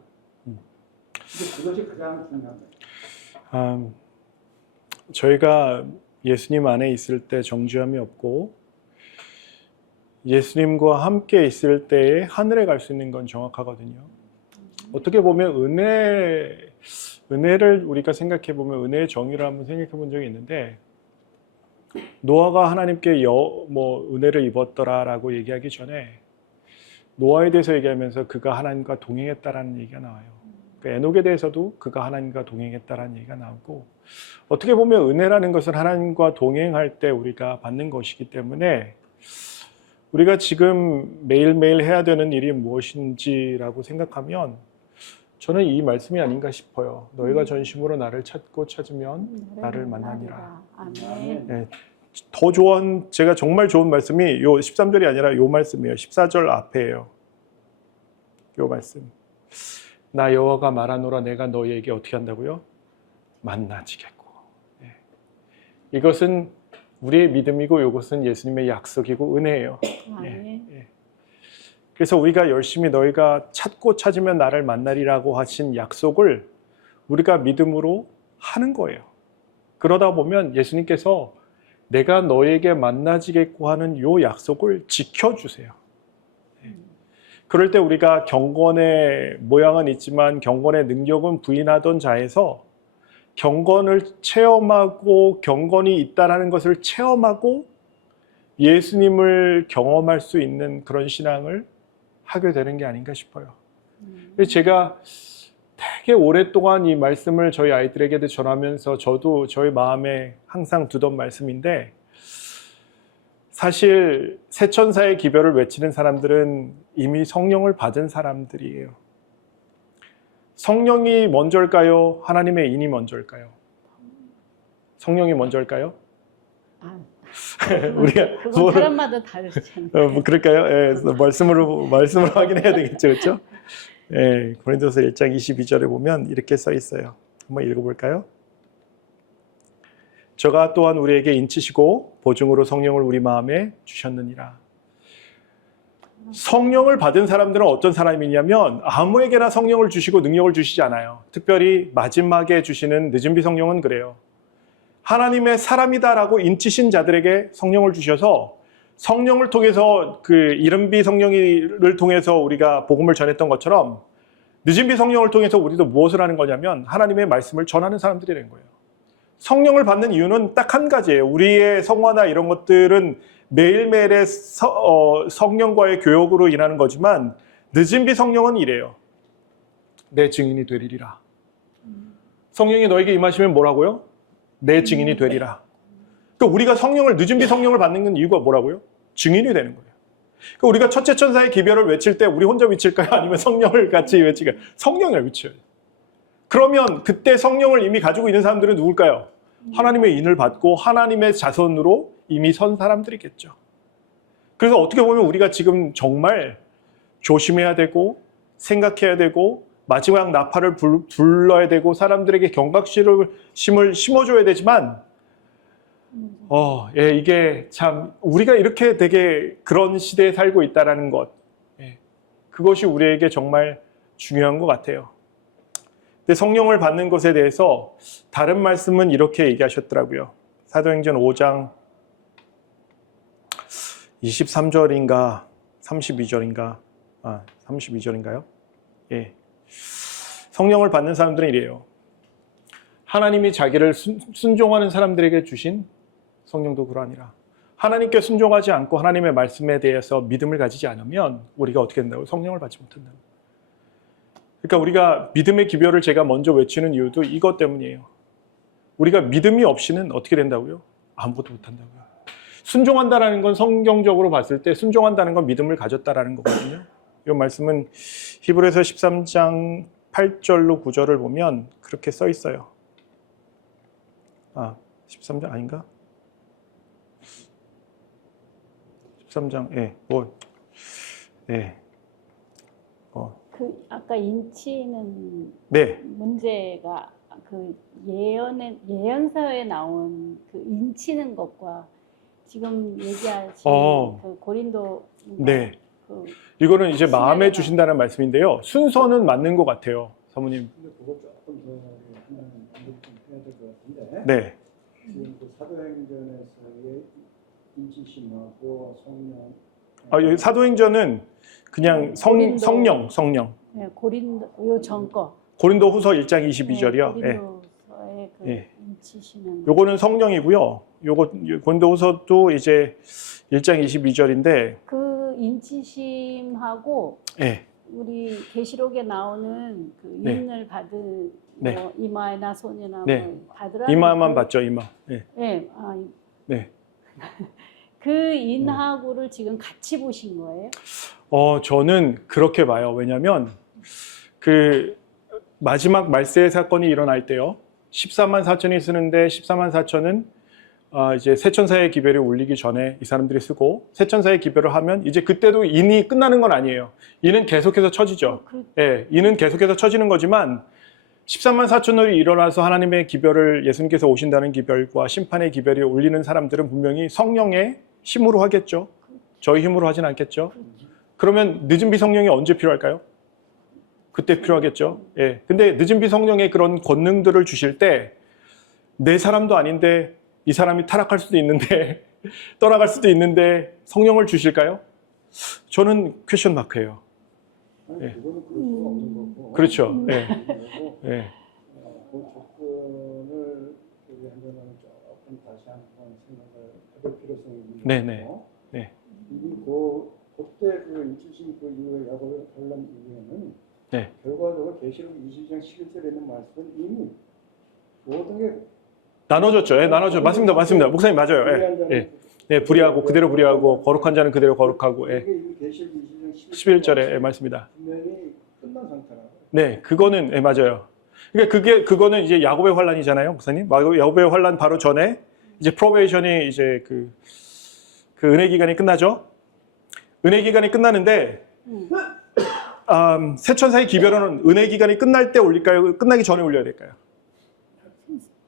그것이 가장 중요한 거예요. 저희가 예수님 안에 있을 때 정죄함이 없고 예수님과 함께 있을 때에 하늘에 갈 수 있는 건 정확하거든요. 어떻게 보면 은혜를 우리가 생각해 보면 은혜의 정의를 한번 생각해 본 적이 있는데 노아가 하나님께 은혜를 입었더라라고 얘기하기 전에 노아에 대해서 얘기하면서 그가 하나님과 동행했다라는 얘기가 나와요. 에녹에 대해서도 그가 하나님과 동행했다라는 얘기가 나오고 어떻게 보면 은혜라는 것은 하나님과 동행할 때 우리가 받는 것이기 때문에 우리가 지금 매일매일 해야 되는 일이 무엇인지라고 생각하면 저는 이 말씀이 아닌가 싶어요. 너희가 전심으로 나를 찾고 찾으면 나를 만나니라. 아멘. 네, 더 좋은 제가 정말 좋은 말씀이 요 13절이 아니라 요 말씀이에요. 14절 앞에예요. 요 말씀. 나 여호와가 말하노라 내가 너희에게 어떻게 한다고요? 만나지겠고. 네. 이것은 우리의 믿음이고 이것은 예수님의 약속이고 은혜예요. 아멘. 예. 그래서 우리가 열심히 너희가 찾고 찾으면 나를 만나리라고 하신 약속을 우리가 믿음으로 하는 거예요. 그러다 보면 예수님께서 내가 너에게 만나지겠고 하는 요 약속을 지켜주세요. 그럴 때 우리가 경건의 모양은 있지만 경건의 능력은 부인하던 자에서 경건을 체험하고 경건이 있다는 것을 체험하고 예수님을 경험할 수 있는 그런 신앙을 하게 되는 게 아닌가 싶어요. 제가 되게 오랫동안 이 말씀을 저희 아이들에게도 전하면서 저도 저희 마음에 항상 두던 말씀인데 사실 세천사의 기별을 외치는 사람들은 이미 성령을 받은 사람들이에요. 성령이 먼저일까요? 하나님의 인이 먼저일까요? 성령이 먼저일까요? 우리가 그건 사람마다 다르잖아요. 그럴까요? 예, 말씀으로 확인해야 되겠죠, 그렇죠? 예, 고린도서 1장 22절에 보면 이렇게 써 있어요. 한번 읽어볼까요? 저가 또한 우리에게 인치시고 보증으로 성령을 우리 마음에 주셨느니라. 성령을 받은 사람들은 어떤 사람이냐면 아무에게나 성령을 주시고 능력을 주시지 않아요. 특별히 마지막에 주시는 늦은비 성령은 그래요. 하나님의 사람이다라고 인치신 자들에게 성령을 주셔서 성령을 통해서 그 이른비 성령을 통해서 우리가 복음을 전했던 것처럼 늦은비 성령을 통해서 우리도 무엇을 하는 거냐면 하나님의 말씀을 전하는 사람들이 된 거예요. 성령을 받는 이유는 딱 한 가지예요. 우리의 성화나 이런 것들은 매일매일의 성령과의 교역으로 인하는 거지만 늦은비 성령은 이래요. 내 증인이 되리라. 성령이 너에게 임하시면 뭐라고요? 내 증인이 되리라. 그러니까 우리가 성령을 늦은비 성령을 받는 이유가 뭐라고요? 증인이 되는 거예요. 그러니까 우리가 첫째 천사의 기별을 외칠 때 우리 혼자 외칠까요? 아니면 성령을 같이 외칠까요? 성령을 외쳐요. 그러면 그때 성령을 이미 가지고 있는 사람들은 누굴까요? 하나님의 인을 받고 하나님의 자손으로 이미 선 사람들이겠죠. 그래서 어떻게 보면 우리가 지금 정말 조심해야 되고 생각해야 되고 마지막 나팔을 불러야 되고 사람들에게 경각심을 심어줘야 되지만 이게 참 우리가 이렇게 되게 그런 시대에 살고 있다는 것, 그것이 우리에게 정말 중요한 것 같아요. 근데 성령을 받는 것에 대해서 다른 말씀은 이렇게 얘기하셨더라고요. 사도행전 5장 23절인가 32절인가 32절인가요? 예. 성령을 받는 사람들은 이래요. 하나님이 자기를 순종하는 사람들에게 주신 성령도 그러하니라. 하나님께 순종하지 않고 하나님의 말씀에 대해서 믿음을 가지지 않으면 우리가 어떻게 된다고? 성령을 받지 못한다. 그러니까 우리가 믿음의 기별을 제가 먼저 외치는 이유도 이것 때문이에요. 우리가 믿음이 없이는 어떻게 된다고요? 아무것도 못한다고요. 순종한다는 건 성경적으로 봤을 때 순종한다는 건 믿음을 가졌다라는 거거든요. 이 말씀은 히브리서 13장 8절로 9절을 보면 그렇게 써 있어요. 13장 아닌가? 13장, 그 아까 인치는 네. 문제가 그 예언서에 나온 그 인치는 것과 지금 얘기하신 그 고린도 네. 그 이거는 이제 마음에 신뢰가- 주신다는 말씀인데요. 순서는 맞는 것 같아요, 사모님. 근데 그거 조금 더 하면 좀 해야 될 것 같은데. 네. 지금 그 사도행전에서의 인치심하고 성령. 여기 사도행전은 그냥 고린도. 성령. 네, 고린도 요 전거 고린도 후서 1장 22절이요. 예. 고린도서의 그 예. 인치시는 요거는 성령이고요. 요거 고린도 후서도 이제 1장 22절인데, 그 인치심하고 예. 우리 계시록에 나오는 그 네. 인을 받은 네. 뭐 이마나 손이나 네. 뭐 받으라는 이마만 그, 받죠, 이마. 예. 네, 네. 그 인하고를 지금 같이 보신 거예요? 저는 그렇게 봐요. 왜냐면 그 마지막 말세 사건이 일어날 때요. 14만 4천이 쓰는데 14만 4천은 이제 세천사의 기별이 울리기 전에 이 사람들이 쓰고 세천사의 기별을 하면 이제 그때도 인이 끝나는 건 아니에요. 인은 계속해서 쳐지죠. 예, 인은 계속해서 쳐지는 거지만 13만 4천월이 일어나서 하나님의 기별을 예수님께서 오신다는 기별과 심판의 기별이 울리는 사람들은 분명히 성령의 힘으로 하겠죠. 저희 힘으로 하진 않겠죠. 그러면 늦은 비 성령이 언제 필요할까요? 그때 필요하겠죠. 예. 근데 늦은 비 성령의 그런 권능들을 주실 때 내 사람도 아닌데 이 사람이 타락할 수도 있는데 떠나갈 수도 있는데 성령을 주실까요? 저는 퀘션 마크예요. 아니, 예. 그거는 그럴 수가 없는 거고. 그렇죠. 예. 그리고 예. 그 조건을 우리 한번은 조금 다시 한번 생각을 해볼 필요성이 있는 거고. 네네. 네. 이미 그때 그 인치심 그 이후에 야곱의 환란 이후에는 네. 결과적으로 계시록 20장 11절에 있는 말씀은 이미 모든 게 나눠졌죠. 예, 나눠져. 맞습니다. 맞습니다. 목사님 맞아요. 예. 예. 예, 불의하고 그대로 불의하고 거룩한 자는 그대로 거룩하고. 예. 이게 이미 계시록 20장 11절에 예, 맞습니다. 분명히 끝난 상태라고. 네, 그거는 예, 맞아요. 그러니까 그거는 이제 야곱의 환란이잖아요, 목사님. 야곱의 환란 바로 전에 이제 프로베이션이 이제 그 은혜 기간이 끝나죠. 은혜 기간이 끝나는데 세천사의 기별은 은혜 기간이 끝날 때 올릴까요? 끝나기 전에 올려야 될까요?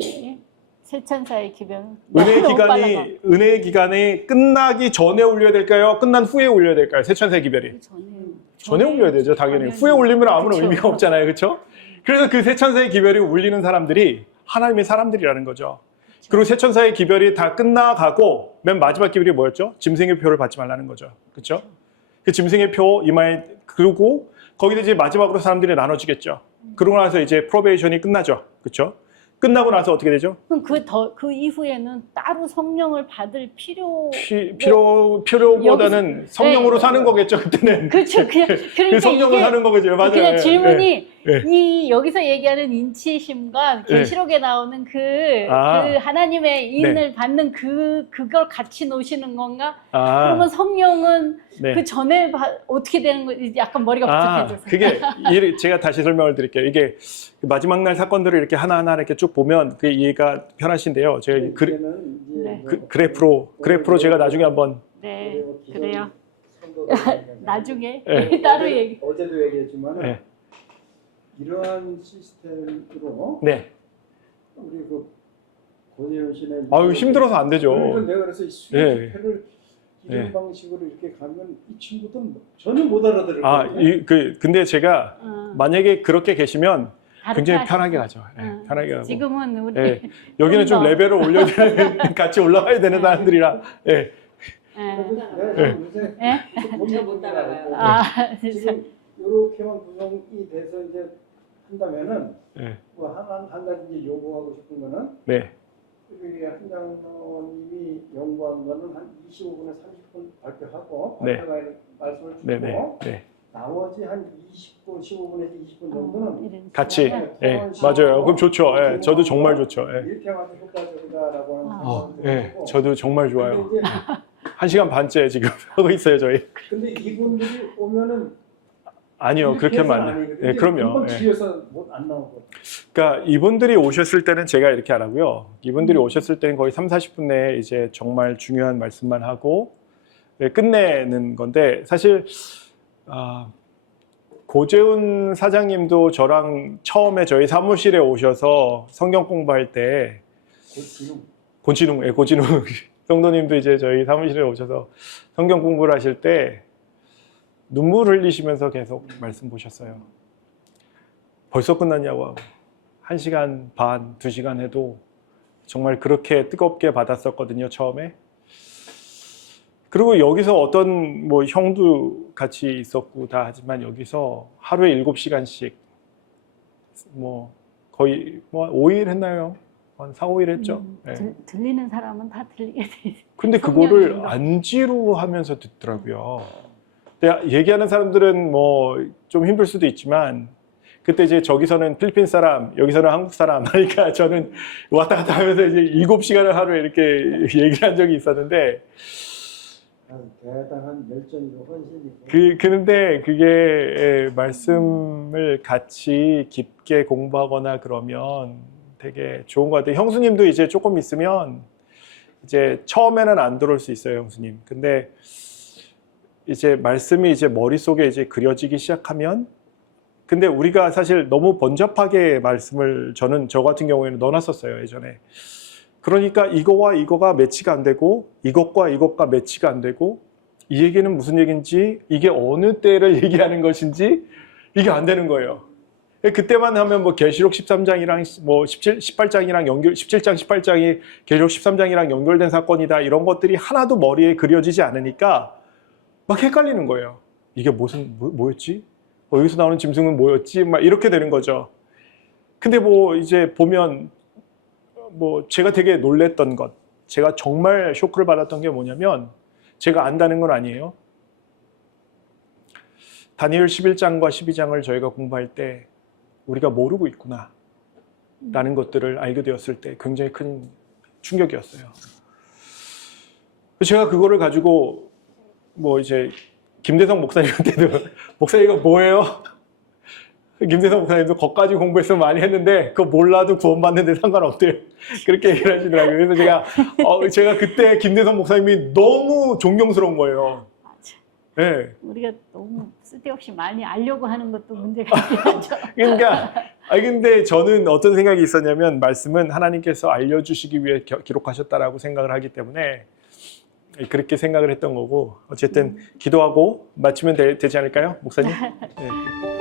예? 세천사의 기별. 은혜 기간이 끝나기 전에 올려야 될까요? 끝난 후에 올려야 될까요? 세천사의 기별이 전에 올려야 되죠, 당연히. 후에 올리면 아무런 그쵸. 의미가 없잖아요, 그렇죠? 그래서 그 세천사의 기별이 울리는 사람들이 하나님의 사람들이라는 거죠. 그리고 세천사의 기별이 다 끝나가고 맨 마지막 기별이 뭐였죠? 짐승의 표를 받지 말라는 거죠, 그렇죠? 그 짐승의 표 이마에 그리고 거기서 이제 마지막으로 사람들이 나눠지겠죠. 그러고 나서 이제 프로베이션이 끝나죠, 그렇죠? 끝나고 나서 어떻게 되죠? 그럼 그 이후에는 따로 성령을 받을 필요보다는 여기서- 성령으로 네. 사는 거겠죠, 그때는. 그렇죠. 그러니까 그 성령을 이게 사는 거겠죠, 맞아요. 그냥 예, 질문이 예. 이 여기서 얘기하는 인치심과 계시록에 나오는 그 하나님의 인을 받는 그걸 같이 놓으시는 건가? 그러면 성령은 네. 그 전에 어떻게 되는 거지? 약간 머리가 복잡해져서. 그게 제가 다시 설명을 드릴게요. 이게 마지막 날 사건들을 이렇게 하나하나 이렇게 쭉 보면 그 이해가 편하신데요. 제가 네. 그래프로 제가 나중에 한번 네, 그래요. 나중에 네. 따로 얘기. 어제도 얘기했지만 네. 이러한 시스템으로 네. 우리 그 고재현 씨네 아유 힘들어서 안 되죠. 내가 그래서 이 네. 수업을 이런 네. 방식으로 이렇게 가면 이 친구들은 전혀 못 알아들을 거예요. 근데 제가 만약에 그렇게 계시면 가르쳐 굉장히 하시죠. 편하게 가죠. 예, 응. 편하게 가고. 지금은 우리 예, 여기는 좀 더. 레벨을 올려야 같이 올라가야 되는 사람들이라. 예. 예. 네. 요새 예? 혼자 못 따라가요. 아, 진짜. 지금 이렇게만 구성이 돼서 이제 한다면은 네. 뭐 한 가지 이제 요구하고 싶은 거는 네. 우리 한 장로님이 연구한 거는 한 25분에 30분 발표하고 네. 발표가 말씀을 주고 네. 네. 네. 나머지 한 20분, 15분에서 20분 정도는 이런 같이. 식으로. 예. 맞아요. 그럼 좋죠. 예. 저도 정말 좋죠. 예. 이렇게 하면 효과적이다라고 하는 생각이 예. 들고 저도 정말 좋아요. 근데, 이제, 1시간 반째 지금 하고 있어요, 저희. 근데 이분들이 오면은 아니요, 그렇게 하면 안 돼요. 예, 그럼요. 한번 예. 뒤에서 안 나오고 그러니까 이분들이 오셨을 때는 제가 이렇게 안 하고요. 이분들이 오셨을 때는 거의 3, 40분 내에 이제 정말 중요한 말씀만 하고 예, 끝내는 건데 사실 고재훈 사장님도 저랑 처음에 저희 사무실에 오셔서 성경 공부할 때 고진웅 성도님도 이제 저희 사무실에 오셔서 성경 공부를 하실 때 눈물 흘리시면서 계속 말씀 보셨어요. 벌써 끝났냐고 하고 1시간 반, 2시간 해도 정말 그렇게 뜨겁게 받았었거든요, 처음에. 그리고 여기서 어떤 뭐 형도 같이 있었고 다 하지만 여기서 하루에 7시간씩 뭐 거의 뭐 5일 했나요? 한 4, 5일 했죠. 네. 들리는 사람은 다 들리게 돼. 근데 그거를 안 지루하면서 듣더라고요. 근데 얘기하는 사람들은 뭐 좀 힘들 수도 있지만 그때 이제 저기서는 필리핀 사람, 여기서는 한국 사람 하니까 저는 왔다 갔다 하면서 이제 7시간을 하루에 이렇게 얘기를 한 적이 있었는데 대단한 열정이고 헌신이고 그런데 그게 말씀을 같이 깊게 공부하거나 그러면 되게 좋은 것 같아요. 형수님도 이제 조금 있으면 이제 처음에는 안 들어올 수 있어요, 형수님. 근데 이제 말씀이 이제 머릿속에 이제 그려지기 시작하면 근데 우리가 사실 너무 번잡하게 말씀을 저 같은 경우에는 넣어놨었어요, 예전에. 그러니까 이거와 이거가 매치가 안 되고 이것과 이것과 매치가 안 되고 이 얘기는 무슨 얘기인지 이게 어느 때를 얘기하는 것인지 이게 안 되는 거예요. 그때만 하면 뭐 계시록 13장이랑 뭐 18장이랑 17장 18장이 계시록 13장이랑 연결된 사건이다 이런 것들이 하나도 머리에 그려지지 않으니까 막 헷갈리는 거예요. 이게 뭐였지? 여기서 나오는 짐승은 뭐였지? 막 이렇게 되는 거죠. 근데 뭐 이제 보면 뭐 제가 되게 놀랬던 것, 제가 정말 쇼크를 받았던 게 뭐냐면 제가 안다는 건 아니에요. 다니엘 11장과 12장을 저희가 공부할 때 우리가 모르고 있구나 라는 것들을 알게 되었을 때 굉장히 큰 충격이었어요. 제가 그거를 가지고 뭐 이제 김대성 목사님한테도 목사님 이거 뭐예요? 김대성 목사님도 거기까지 공부해서 많이 했는데 그거 몰라도 구원받는데 상관없대요. 그렇게 얘기를 하시더라고요. 그래서 제가 그때 김대성 목사님이 너무 존경스러운 거예요. 네. 우리가 너무 쓸데없이 많이 알려고 하는 것도 문제가 있긴 하죠. 그러니까 근데 저는 어떤 생각이 있었냐면 말씀은 하나님께서 알려주시기 위해 기록하셨다라고 생각을 하기 때문에 그렇게 생각을 했던 거고 어쨌든 기도하고 마치면 되지 않을까요? 목사님? 네.